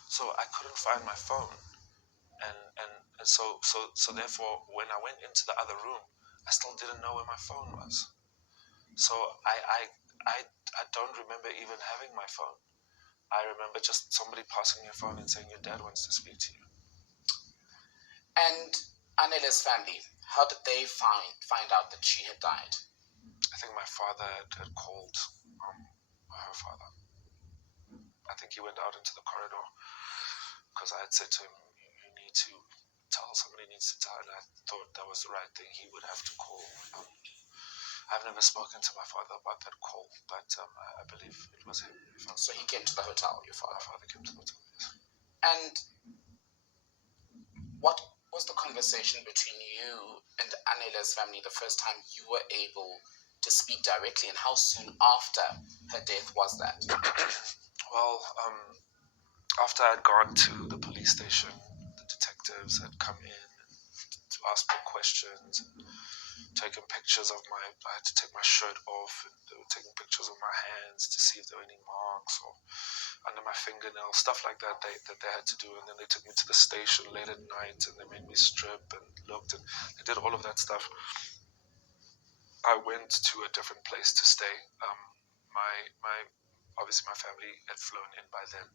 So I couldn't find my phone. And so therefore, when I went into the other room, I still didn't know where my phone was. So I don't remember even having my phone. I remember just somebody passing me a phone and saying, your dad wants to speak to you. And Anele's family, how did they find out that she had died? I think my father had called her father I think he went out into the corridor because I had said to him, "You need to tell somebody needs to tell," and I thought that was the right thing. He would have to call. I've never spoken to my father about that call, but I believe it was him. So he came to the hotel, your My father. father came to the hotel. Yes. And what was the conversation between you and Anele's family the first time you were able to speak directly, and how soon after her death was that? Well, after I'd gone to the police station, the detectives had come in to ask me questions, taking pictures of I had to take my shirt off, and they were taking pictures of my hands to see if there were any marks or under my fingernails, stuff like that they had to do. And then they took me to the station late at night, and they made me strip and looked, and they did all of that stuff. I went to a different place to stay. My obviously my family had flown in by then,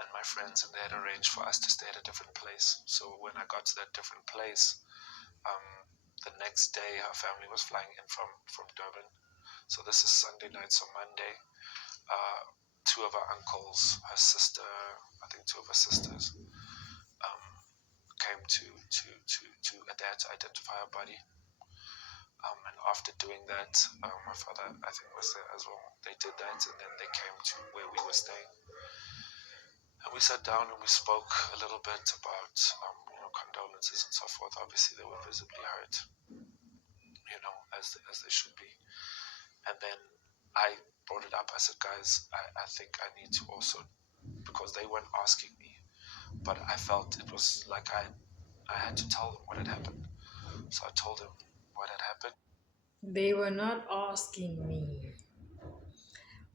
and my friends, and they had arranged for us to stay at a different place. So when I got to that different place, the next day her family was flying in from Durban. So this is Sunday night, so Monday, two of her uncles, her sister, I think two of her sisters, came they had to identify her body. And after doing that, my father, I think, was there as well. They did that, and then they came to where we were staying. And we sat down and we spoke a little bit about, condolences and so forth. Obviously, they were visibly hurt, as they should be. And then I brought it up. I said, guys, I think I need to also, because they weren't asking me, but I felt it was like I had to tell them what had happened. So I told them what had happened. They were not asking me.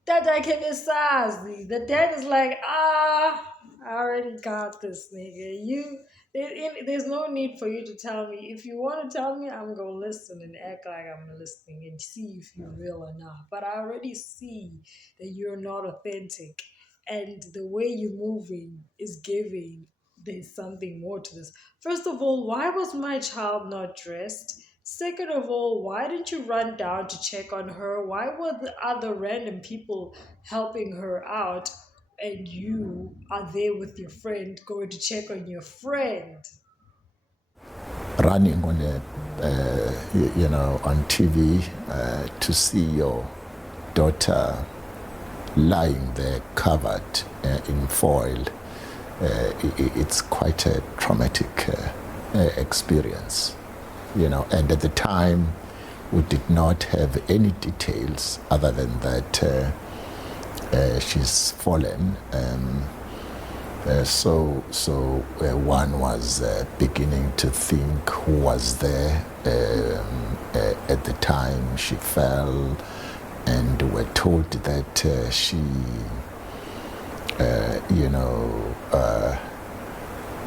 That I can sassy. The dad is like, I already got this, nigga. There's no need for you to tell me. If you want to tell me, I'm gonna listen and act like I'm listening and see if you're real or not. But I already see that you're not authentic, and the way you're moving is giving. There's something more to this. First of all, why was my child not dressed? Second of all, why didn't you run down to check on her? Why were the other random people helping her out and you are there with your friend going to check on your friend? Running on on TV to see your daughter lying there covered in foil, it's quite a traumatic experience, and at the time we did not have any details other than that she's fallen. One was beginning to think who was there at the time she fell, and were told that she,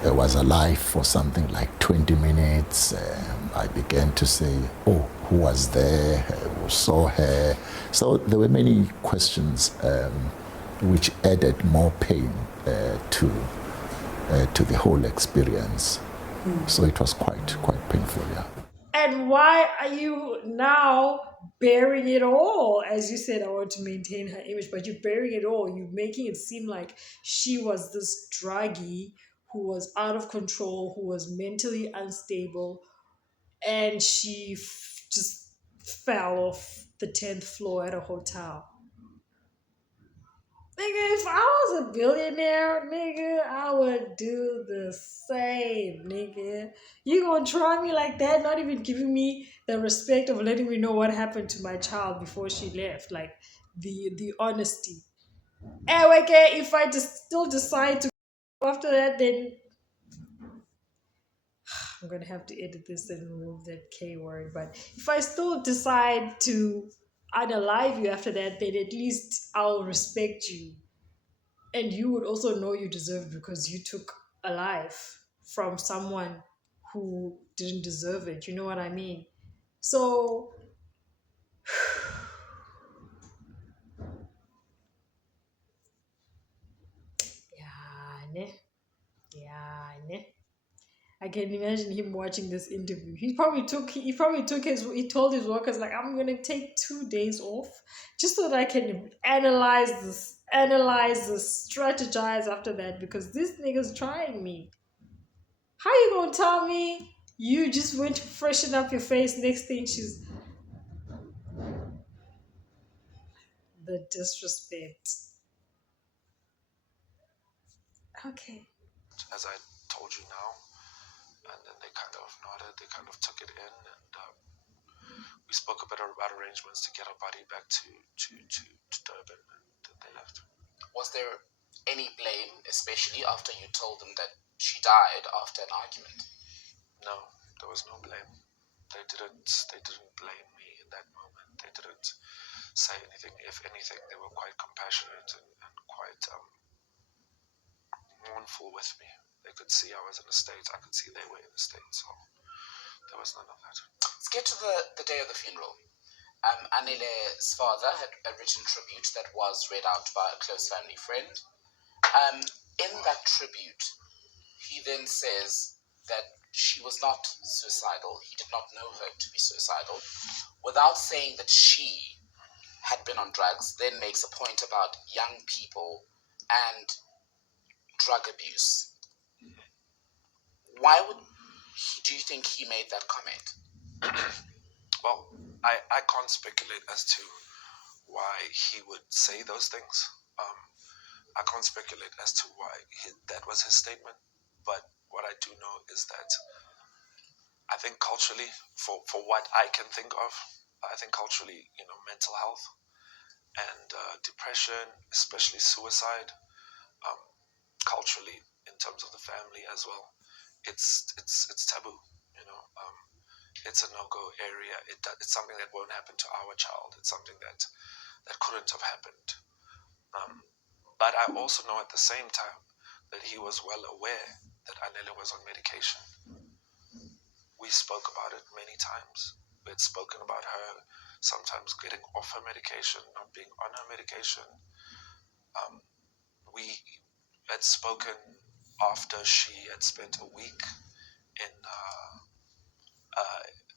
was alive for something like 20 minutes. I began to say, oh, who was there? Who saw her? So there were many questions which added more pain to the whole experience. So it was quite painful, yeah. And why are you now bearing it all? As you said, I want to maintain her image, but you're bearing it all. You're making it seem like she was this druggie who was out of control, who was mentally unstable, and she just fell off the 10th floor at a hotel. Nigga, if I was a billionaire, nigga, I would do the same, nigga. You gonna try me like that, not even giving me the respect of letting me know what happened to my child before she left, like the honesty. And okay, if I just still decide to go after that, then I'm gonna have to edit this and remove that K word. But if I still decide to unalive you after that, then at least I'll respect you. And you would also know you deserve it because you took a life from someone who didn't deserve it. You know what I mean? So, yeah, ne? Yeah, ne? I can imagine him watching this interview. He told his workers like, I'm gonna take 2 days off just so that I can analyze this analyze, strategize after that because this nigga's trying me. How you gonna tell me you just went to freshen up your face? Next thing she's the disrespect. Okay. as I told you now. And then they kind of nodded, they kind of took it in, and we spoke a bit about arrangements to get our body back to Durban, and then they left. Was there any blame, especially after you told them that she died after an argument? No, there was no blame. They didn't blame me in that moment. They didn't say anything. If anything, they were quite compassionate and quite mournful with me. They could see I was in a state. I could see they were in a state. So there was none of that. Let's get to the day of the funeral. Anele's father had a written tribute that was read out by a close family friend. In that tribute, he then says that she was not suicidal. He did not know her to be suicidal. Without saying that she had been on drugs, then makes a point about young people and drug abuse. Why do you think he made that comment? Well, I can't speculate as to why he would say those things. I can't speculate as to why that was his statement. But what I do know is that I think culturally, for what I can think of, I think culturally, mental health and depression, especially suicide, culturally in terms of the family as well, it's taboo. It's a no-go area. It's something that won't happen to our child. It's something that couldn't have happened. But I also know at the same time that he was well aware that Anele was on medication. We spoke about it many times. We had spoken about her sometimes getting off her medication, not being on her medication. We had spoken after she had spent a week in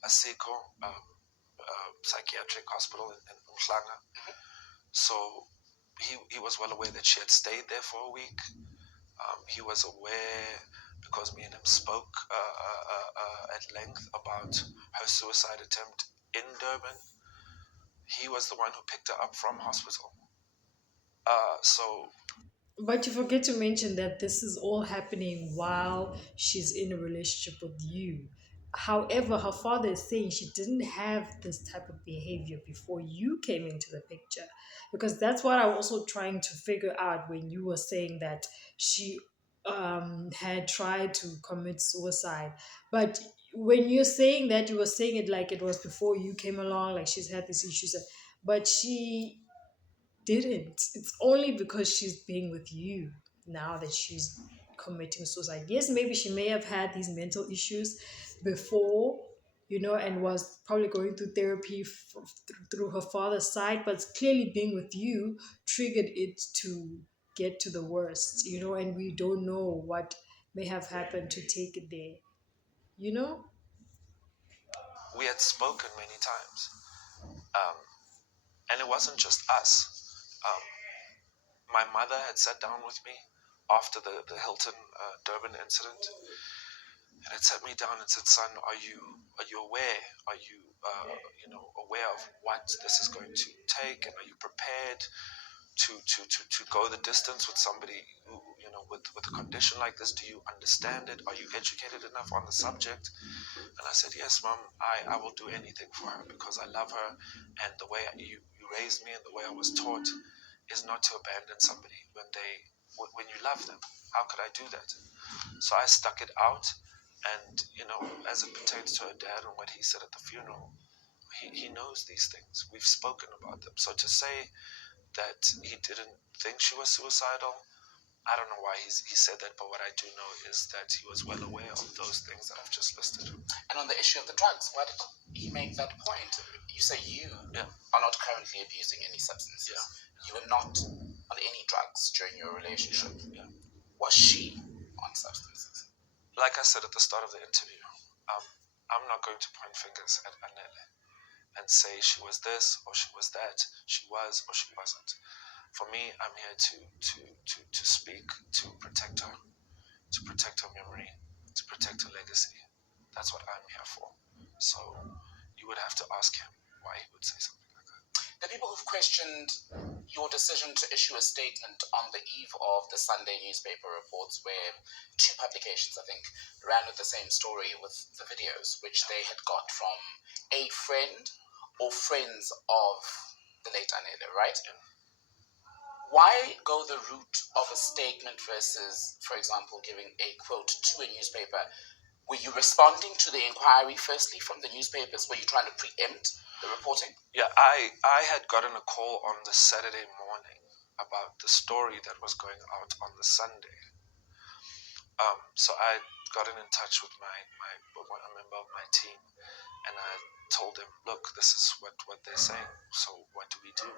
a psychiatric hospital in Umhlanga. So he was well aware that she had stayed there for a week. He was aware because me and him spoke at length about her suicide attempt in Durban. He was the one who picked her up from hospital. So But you forget to mention that this is all happening while she's in a relationship with you. However, her father is saying she didn't have this type of behavior before you came into the picture. Because that's what I was also trying to figure out when you were saying that she had tried to commit suicide. But when you're saying that, you were saying it like it was before you came along, like she's had these issues. But she didn't. It's only because she's being with you now that she's committing suicide. Yes, maybe she may have had these mental issues before, and was probably going through therapy through her father's side, but clearly being with you triggered it to get to the worst, and we don't know what may have happened to take it there, you know? we had spoken many times, and it wasn't just us. My mother had sat down with me after the Hilton Durban incident, and had sat me down and said, "Son, are you aware? Are you aware of what this is going to take, and are you prepared to go the distance with somebody who, with a condition like this? Do you understand it? Are you educated enough on the subject?" And I said, "Yes, Mom, I will do anything for her because I love her, and the way you raised me and the way I was taught is not to abandon somebody when you love them. How could I do that?" So I stuck it out, and as it pertains to her dad and what he said at the funeral, he knows these things. We've spoken about them. So to say that he didn't think she was suicidal, I don't know why he said that, but what I do know is that he was well aware of those things that I've just listed. And on the issue of the drugs, why did he make that point? You say you are not currently abusing any substances. Yeah. You were not on any drugs during your relationship. Yeah. Was she on substances? Like I said at the start of the interview, I'm not going to point fingers at Anele and say she was this or she was that, she was or she wasn't. For me, I'm here to speak, to protect her, to protect her memory, to protect her legacy. That's what I'm here for. So you would have to ask him why he would say something like that. The people who've questioned your decision to issue a statement on the eve of the Sunday newspaper reports, where two publications, I think, ran with the same story with the videos, which they had got from a friend or friends of the late Anele, right? Yeah. Why go the route of a statement versus, for example, giving a quote to a newspaper? Were you responding to the inquiry firstly from the newspapers? Were you trying to preempt the reporting? Yeah, I had gotten a call on the Saturday morning about the story that was going out on the Sunday. So I gotten in touch with a member of my team, and I told him, look, this is what they're saying. So what do we do?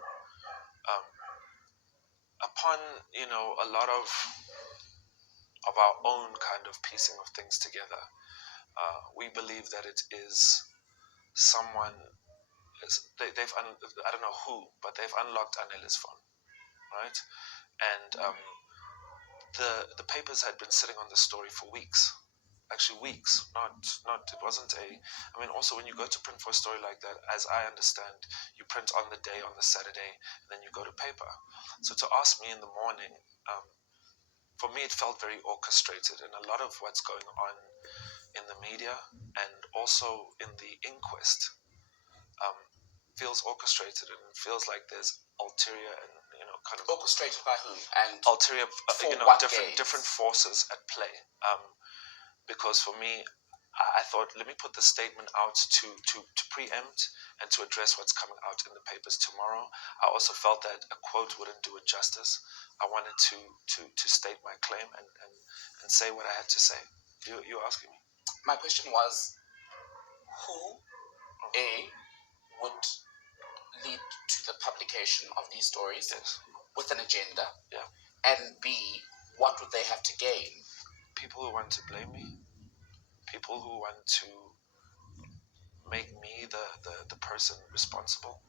Upon a lot of our own kind of piecing of things together, we believe that it is someone. I don't know who, but they've unlocked Anele's phone, right? And the papers had been sitting on the story for weeks, actually weeks. Not it wasn't a. I mean, also when you go to print for a story like that, as I understand, you print on the day, on the Saturday, and then you go to paper. So to ask me in the morning, for me it felt very orchestrated, and a lot of what's going on in the media and also in the inquest um, feels orchestrated, and feels like there's ulterior and kind of Orchestrated by whom? And ulterior for what different forces at play. Because for me, I thought, let me put the statement out to preempt and to address what's coming out in the papers tomorrow. I also felt that a quote wouldn't do it justice. I wanted to state my claim and say what I had to say. You're asking me. My question was, who A would lead to the publication of these stories Yes. with an agenda, Yeah. and B, what would they have to gain? People who want to blame me, people who want to make me the person responsible.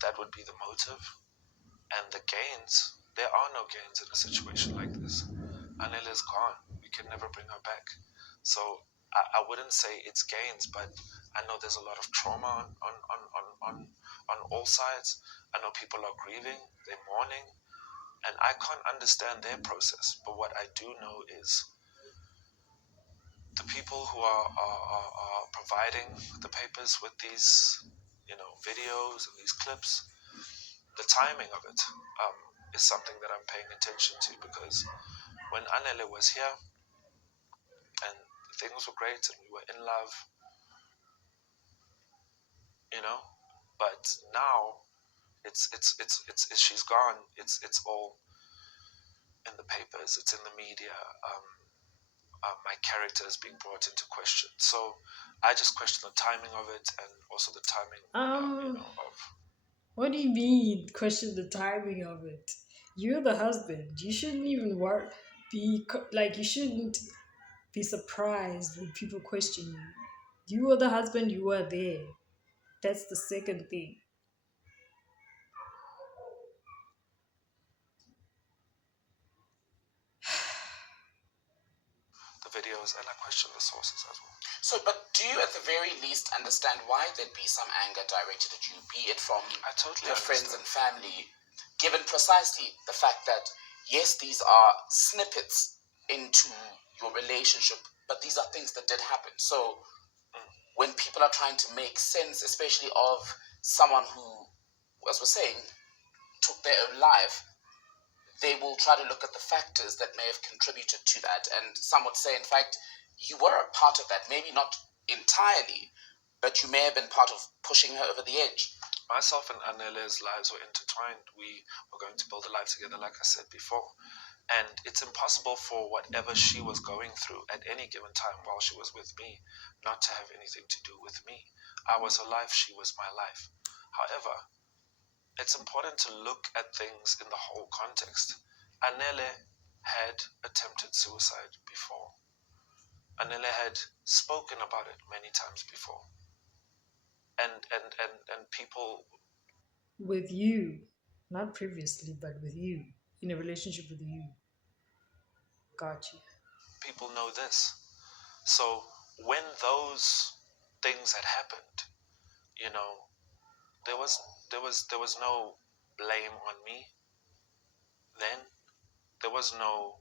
That would be the motive. And the gains, there are no gains in a situation like this. Anele is gone. We can never bring her back. So I wouldn't say it's gains, but I know there's a lot of trauma on all sides. I know people are grieving, they're mourning, and I can't understand their process. But what I do know is the people who are providing the papers with these, videos and these clips, the timing of it is something that I'm paying attention to, because when Anele was here and things were great and we were in love, but now it's she's gone. It's all in the papers. It's in the media. My character is being brought into question. So I just question the timing of it, and also the timing, of. What do you mean? Question the timing of it. You're the husband. You shouldn't even like. You shouldn't be surprised when people question you. You were the husband. You were there. That's the second thing. The videos, and I question the sources as well. So, but do you at the very least understand why there'd be some anger directed at you, be it from your friends and family, given precisely the fact that, yes, these are snippets into your relationship, but these are things that did happen. So, when people are trying to make sense, especially of someone who, as we're saying, took their own life, they will try to look at the factors that may have contributed to that. And some would say, in fact, you were a part of that, maybe not entirely, but you may have been part of pushing her over the edge. Myself and Anele's lives were intertwined. We were going to build a life together, like I said before. And it's impossible for whatever she was going through at any given time while she was with me not to have anything to do with me. I was her life, she was my life. However, it's important to look at things in the whole context. Anele had attempted suicide before. Anele had spoken about it many times before. And people. With you, Not previously, but with you. In a relationship with you. Got you. People know this. So when those things had happened, you know, there was no blame on me then. There was no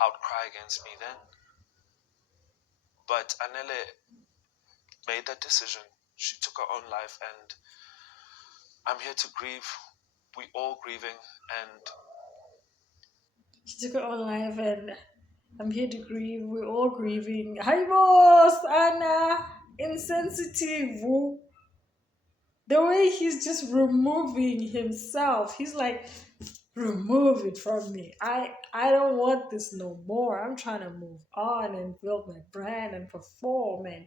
outcry against me then. But Anele made that decision. She took her own life, and I'm here to grieve. We all grieving, and She took her own life and I'm here to grieve. We're all grieving. Hi boss, Anna. Insensitive. The way he's just removing himself. He's like, remove it from me. I don't want this no more. I'm trying to move on and build my brand and perform. And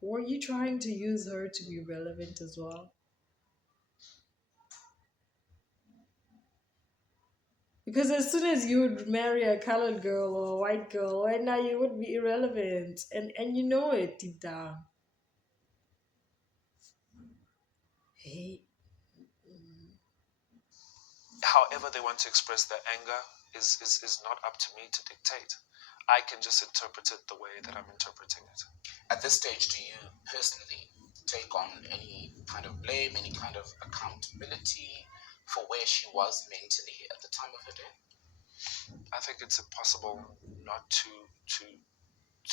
were you trying to use her to be relevant as well? Because as soon as you would marry a colored girl or a white girl, right now you would be irrelevant, and you know it deep down. Hey, however they want to express their anger is not up to me to dictate. I can just interpret it the way that I'm interpreting it. At this stage, do you personally take on any kind of blame, any kind of accountability for where she was mentally at the time of her death? I think it's impossible not to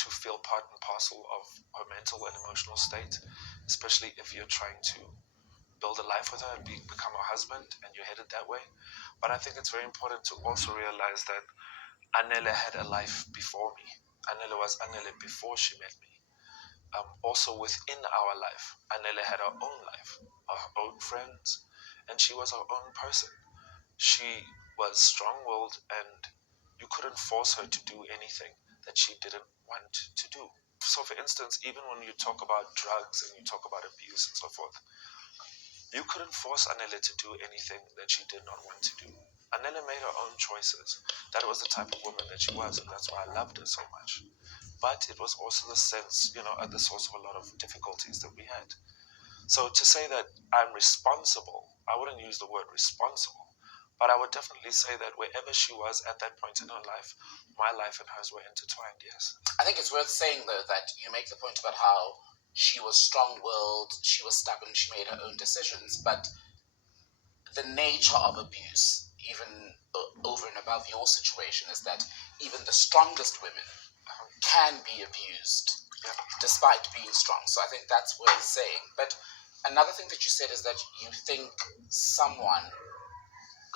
feel part and parcel of her mental and emotional state, especially if you're trying to build a life with her and become her husband and you're headed that way. But I think it's very important to also realize that Anele had a life before me. Anele was Anele before she met me. Also within our life, Anele had her own life, her own friends, and she was her own person. She was strong-willed, and you couldn't force her to do anything that she didn't want to do. So, for instance, even when you talk about drugs and you talk about abuse and so forth, you couldn't force Anele to do anything that she did not want to do. Anele made her own choices. That was the type of woman that she was, and that's why I loved her so much. But it was also the sense, at the source of a lot of difficulties that we had. So to say that I'm responsible, I wouldn't use the word responsible, but I would definitely say that wherever she was at that point in her life, my life and hers were intertwined, yes. I think it's worth saying, though, that you make the point about how she was strong-willed, she was stubborn, she made her own decisions, but the nature of abuse, even over and above your situation, is that even the strongest women can be abused despite being strong. So I think that's worth saying. But another thing that you said is that you think someone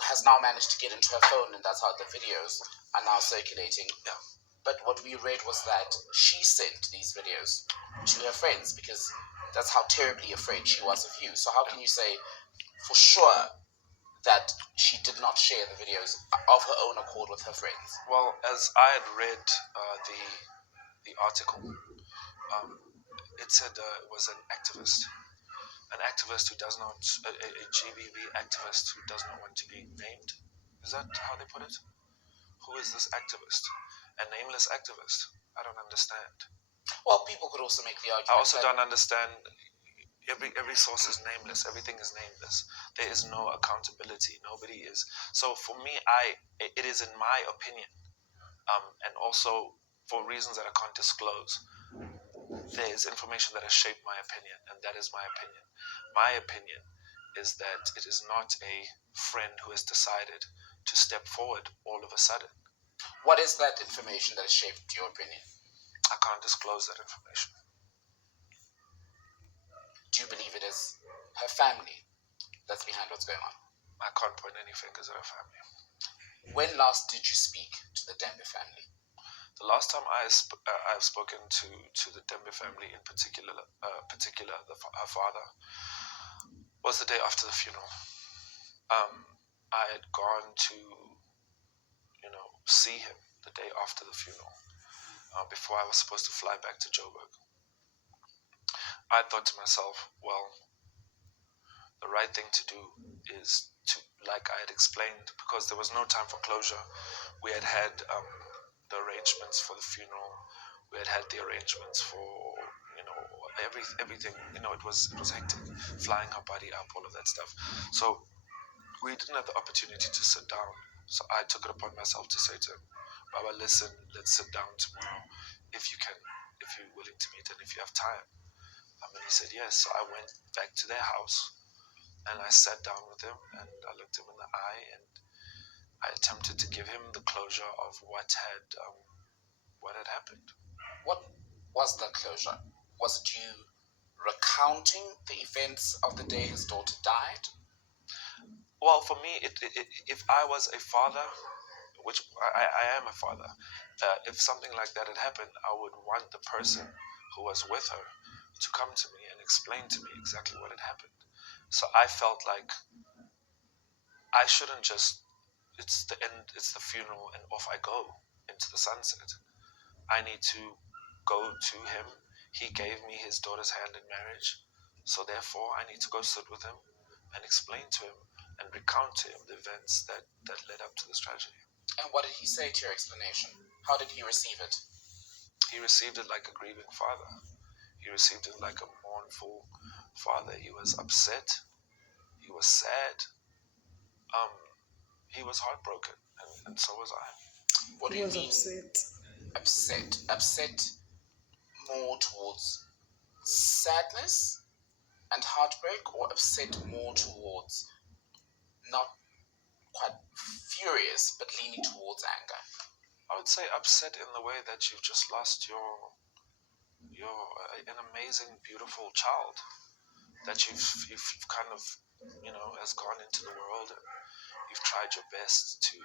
has now managed to get into her phone, and that's how the videos are now circulating. Yeah. But what we read was that she sent these videos to her friends because that's how terribly afraid she was of you. So how can you say for sure that she did not share the videos of her own accord with her friends? Well, as I had read the article, it said it was an activist who does not, a GBV activist who does not want to be named. Is that how they put it? Who is this activist? A nameless activist? I don't understand. Well, people could also make the argument. I also don't understand. Every source is nameless. Everything is nameless. There is no accountability. Nobody is. So for me, it is in my opinion, and also for reasons that I can't disclose, there is information that has shaped my opinion, and that is my opinion. My opinion is that it is not a friend who has decided to step forward all of a sudden. What is that information that has shaped your opinion? I can't disclose that information. Do you believe it is her family that's behind what's going on? I can't point any fingers at her family. When last did you speak to the Dembe family? The last time I've spoken to the Dembe family in particular, her father, was the day after the funeral. I had gone to, see him the day after the funeral, before I was supposed to fly back to Joburg. I thought to myself, well, the right thing to do is to, like I had explained, because there was no time for closure. We had had the arrangements for the funeral. We had had the arrangements for, everything, it was hectic, flying her body up, all of that stuff. So we didn't have the opportunity to sit down. So I took it upon myself to say to him, Baba, listen, let's sit down tomorrow if you can, if you're willing to meet and if you have time. And he said yes. So I went back to their house and I sat down with him and I looked him in the eye and I attempted to give him the closure of what had happened. What was the closure? Was it you recounting the events of the day his daughter died? Well, for me, if I was a father, which I am a father, if something like that had happened, I would want the person who was with her to come to me and explain to me exactly what had happened. So I felt like I shouldn't just, it's the end, it's the funeral, and off I go into the sunset. I need to go to him. He gave me his daughter's hand in marriage, so therefore I need to go sit with him and explain to him and recount to him the events that led up to this tragedy. And what did he say to your explanation? How did he receive it? He received it like a grieving father. He received it like a mournful father. He was upset. He was sad. He was heartbroken, and so was I. What do you mean? Upset. Upset more towards sadness and heartbreak, or upset more towards not quite furious, but leaning towards anger? I would say upset in the way that you've just lost your an amazing, beautiful child that you've kind of, has gone into the world, and you've tried your best to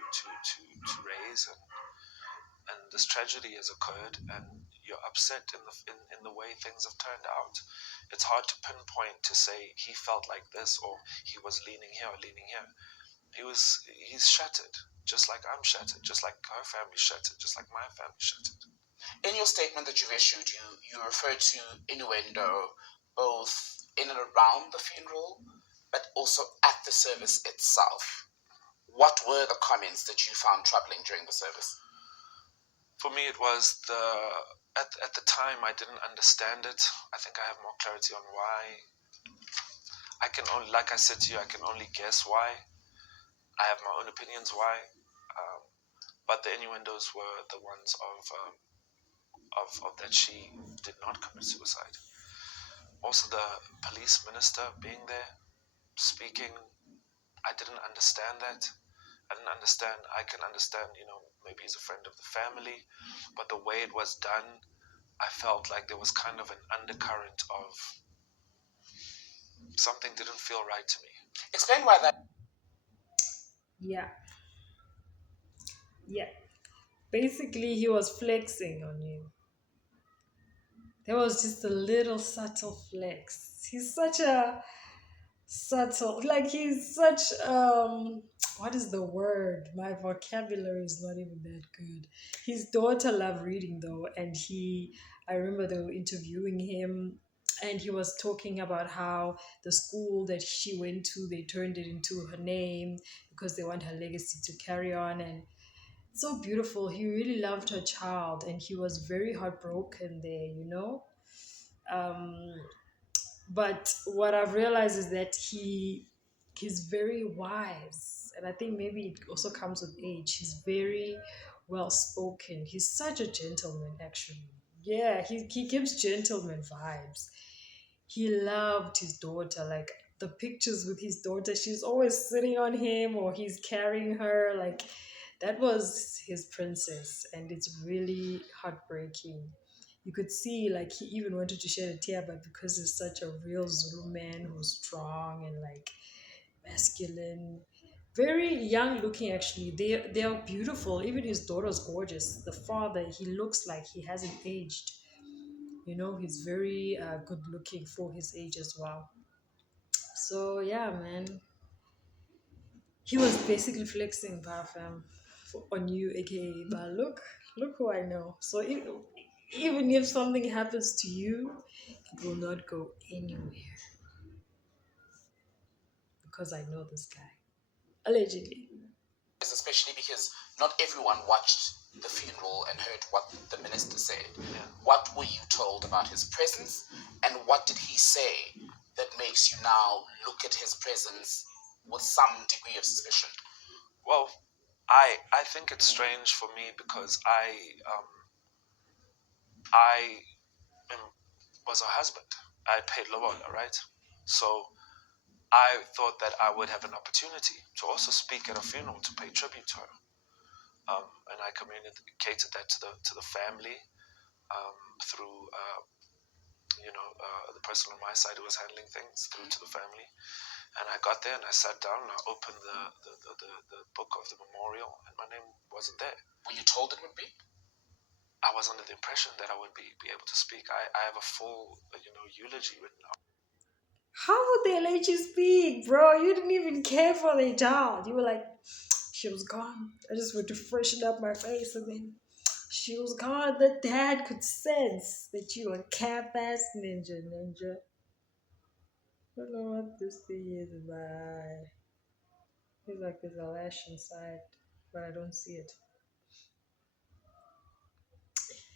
raise, and this tragedy has occurred, and you're upset in the way things have turned out. It's hard to pinpoint to say he felt like this or he was leaning here or leaning here. He's shattered, just like I'm shattered, just like her family's shattered, just like my family's shattered. In your statement that you've issued, you refer to innuendo both in and around the funeral, but also at the service itself. What were the comments that you found troubling during the service? For me, it was at the time I didn't understand it. I think I have more clarity on why. I can only, like I said to you, I can only guess why. I have my own opinions why, but the innuendos were the ones of that she did not commit suicide. Also, the police minister being there, speaking, I didn't understand that. I can understand, maybe he's a friend of the family, but the way it was done, I felt like there was kind of an undercurrent of something didn't feel right to me. Explain why that. Yeah. Yeah. Basically, he was flexing on you. There was just a little subtle flex. He's such a subtle, like he's such what is the word? My vocabulary is not even that good. His daughter loved reading though, and I remember they were interviewing him, and he was talking about how the school that she went to, they turned it into her name because they want her legacy to carry on. And so beautiful. He really loved her child, and he was very heartbroken there. um but what I've realized is that he's very wise, and I think maybe it also comes with age. He's very well spoken. He's such a gentleman, actually. Yeah, he gives gentleman vibes. He loved his daughter. Like the pictures with his daughter, she's always sitting on him or he's carrying her. Like that was his princess, and it's really heartbreaking. You could see like he even wanted to shed a tear, but because he's such a real Zulu man who's strong and like masculine, very young looking actually. They are beautiful. Even his daughter's gorgeous. The father, he looks like he hasn't aged. He's very good looking for his age as well. So yeah, man, he was basically flexing Bafam on you, aka but look who I know. So even if something happens to you, it will not go anywhere because I know this guy. Allegedly. Especially because not everyone watched the funeral and heard what the minister said. Yeah. What were you told about his presence, And what did he say that makes you now look at his presence with some degree of suspicion? Well, I think it's strange for me because I am, was her husband. I paid lobola, right? So I thought that I would have an opportunity to also speak at a funeral to pay tribute to her, and I communicated that to the family through the person on my side who was handling things through to the family. And I got there and I sat down and I opened the book of the memorial, and my name wasn't there. Were you told it would be? I was under the impression that I would be able to speak. I have a full eulogy written out. How would they let you speak, bro? You didn't even care for their child. You were like, she was gone. I just went to freshen up my face, and then she was gone. The dad could sense that you a cap ass ninja. I don't know what this thing is, but it's like there's a lash inside, but I don't see it.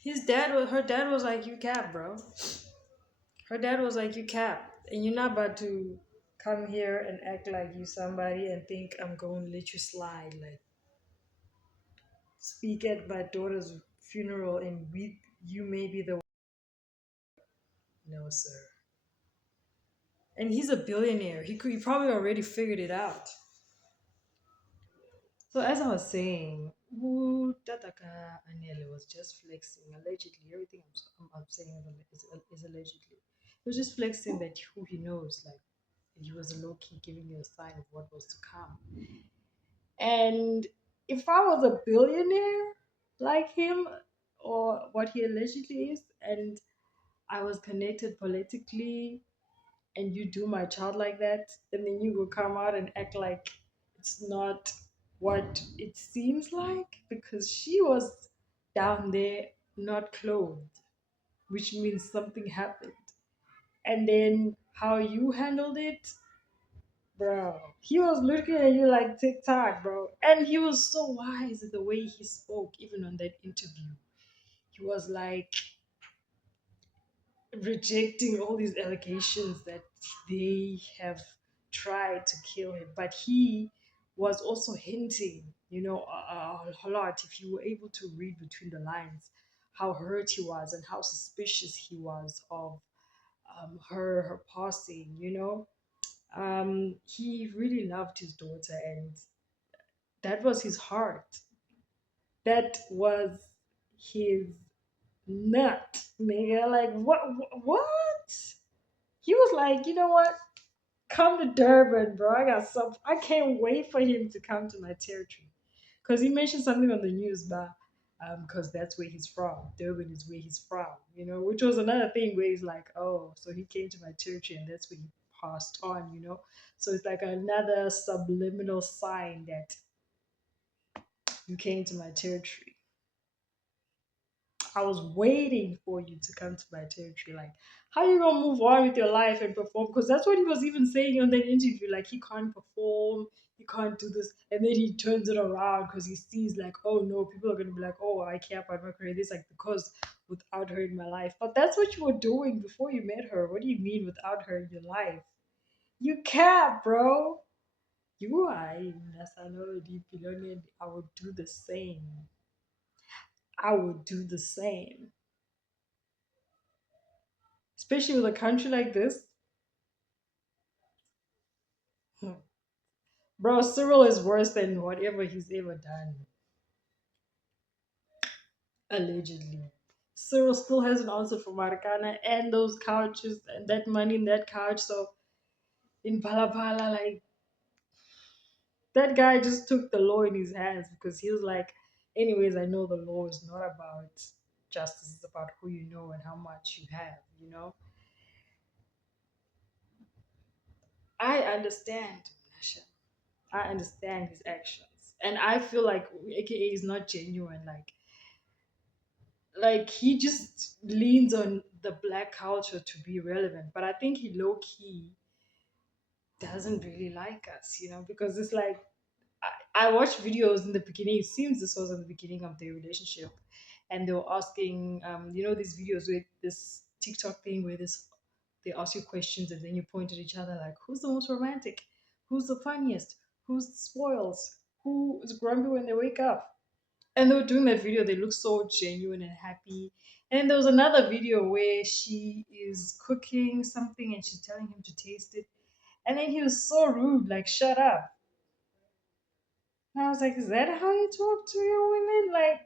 Her dad was like, you cap, bro. Her dad was like, you cap. And you're not about to come here and act like you somebody and think I'm going to let you slide. Like, speak at my daughter's funeral and weep. You may be the. No, sir. And he's a billionaire. He probably already figured it out. So as I was saying, Tataka Anele was just flexing. Allegedly, everything I'm saying is allegedly. He was just flexing that who he knows, like he was low key giving you a sign of what was to come. And if I was a billionaire like him, or what he allegedly is, and I was connected politically, and you do my child like that, and then you will come out and act like it's not what it seems like, because she was down there not clothed, which means something happened. And then how you handled it, bro, he was looking at you like TikTok, bro. And he was so wise in the way he spoke, even on that interview. He was like rejecting all these allegations that they have tried to kill him. But he was also hinting, a lot, if you were able to read between the lines, how hurt he was and how suspicious he was of her passing, he really loved his daughter, and that was his heart. That was his nut, nigga. Like, what? He was like, you know what? Come to Durban, bro. I got some. I can't wait for him to come to my territory, because he mentioned something on the news, but because that's where he's from. Durban is where he's from, which was another thing where he's like, oh, so he came to my territory and that's where he passed on. So it's like another subliminal sign that you came to my territory. I was waiting for you to come to my territory. Like, how you gonna move on with your life and perform? Because that's what he was even saying on that interview. Like, he can't perform, he can't do this, and then he turns it around because he sees like, oh no, people are gonna be like, oh, I care about my career. This like because without her in my life. But that's what you were doing before you met her. What do you mean without her in your life? You care, bro. You are in Nasano Deep I would do the same. I would do the same. Especially with a country like this. Hmm. Bro, Cyril is worse than whatever he's ever done, allegedly. Cyril still hasn't answered for Marikana and those couches and that money in that couch. So in Palapala, like, that guy just took the law in his hands because he was like, anyways, I know the law is not about justice, it's about who you know and how much you have. I understand, Nasha. I understand his actions. And I feel like AKA is not genuine. Like he just leans on the black culture to be relevant. But I think he low key doesn't really like us, because it's like I watched videos in the beginning. It seems this was in the beginning of their relationship, and they were asking, these videos with this TikTok thing where this they ask you questions and then you point at each other like, who's the most romantic? Who's the funniest? Who's spoils? Who is grumpy when they wake up? And they were doing that video, they look so genuine and happy. And then there was another video where she is cooking something and she's telling him to taste it. And then he was so rude, like, shut up. And I was like, is that how you talk to your women? Like,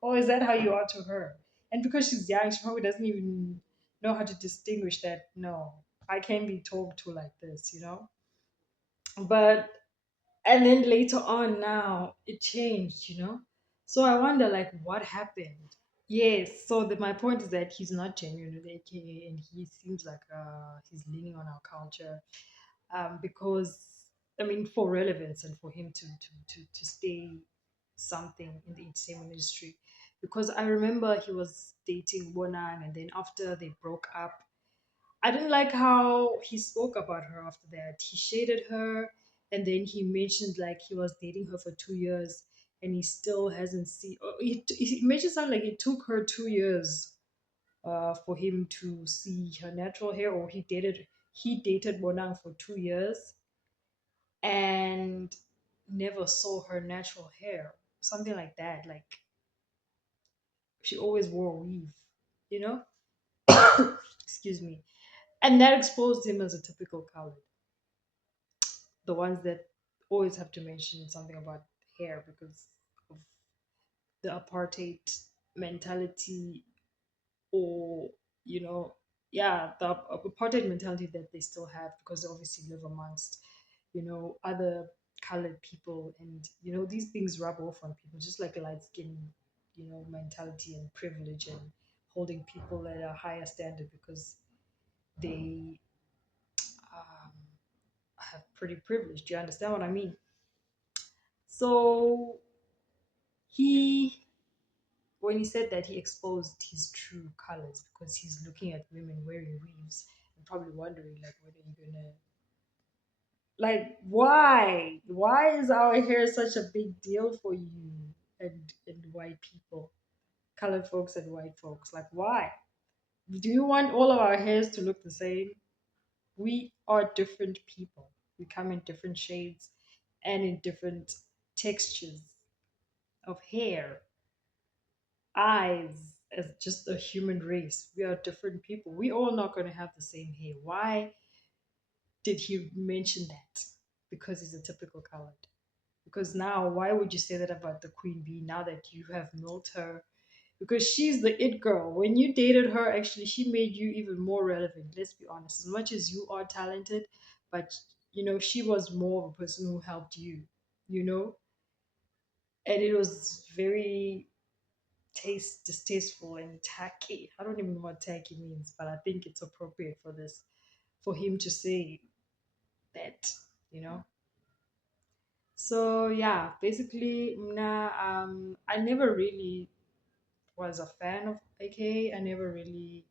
or is that how you are to her? And because she's young, she probably doesn't even know how to distinguish that, no, I can't be talked to like this, you know? But, and then later on now, it changed, you know? So I wonder, like, what happened? Yes, so my point is that he's not genuine with AKA, and he seems like he's leaning on our culture, because I mean, for relevance and for him to stay something in the entertainment industry. Because I remember he was dating Wonang, and then after they broke up, I didn't like how he spoke about her after that. He shaded her, and then he mentioned like he was dating her for 2 years, and he still hasn't seen. He mentioned something like it took her 2 years for him to see her natural hair, or he dated Bonang for 2 years and never saw her natural hair, something like that. Like she always wore a weave, you know. Excuse me. And that exposed him as a typical colored, the ones that always have to mention something about hair because of the apartheid mentality, or you know, yeah, the apartheid mentality that they still have because they obviously live amongst, other colored people, and these things rub off on people, just like light skin, mentality and privilege, and holding people at a higher standard because they um, have pretty privilege. Do you understand what I mean? So he when he said that, he exposed his true colors because he's looking at women wearing weaves and probably wondering like, whether you're gonna, like, why is our hair such a big deal for you and white people, colored folks and white folks? Like, why do you want all of our hairs to look the same? We are different people. We come in different shades and in different textures of hair, eyes, as just a human race. We are different people. We all not going to have the same hair. Why did he mention that? Because he's a typical colored. Because now, why would you say that about the queen bee now that you have milked her? Because she's the it girl. When you dated her, actually, she made you even more relevant. Let's be honest. As much as you are talented, but she was more of a person who helped you. You know, and it was very distasteful and tacky. I don't even know what tacky means, but I think it's appropriate for this, for him to say that, you know. So yeah, basically, I never really was a fan of AK. I never really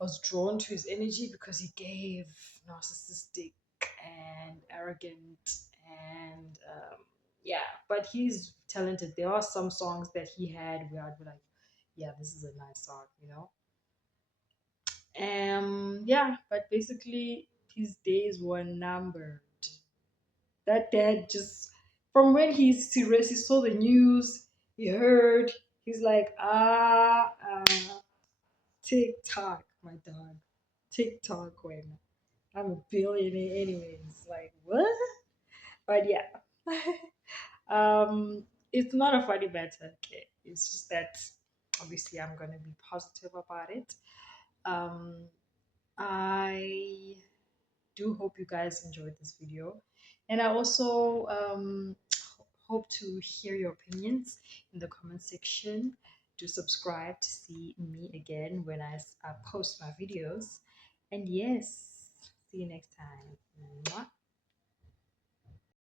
was drawn to his energy because he gave narcissistic and arrogant and yeah. But he's talented. There are some songs that he had where I'd be like, yeah, this is a nice song, you know. Yeah, but basically his days were numbered. That dad just, from when he saw the news, he heard, he's like, TikTok, my dog. TikTok when I'm a billionaire anyways. Like what? But yeah. It's not a funny matter, okay? It's just that obviously I'm gonna be positive about it. Um I do hope you guys enjoyed this video. And I also hope to hear your opinions in the comment section. Do subscribe to see me again when I post my videos. And yes, see you next time. Mwah.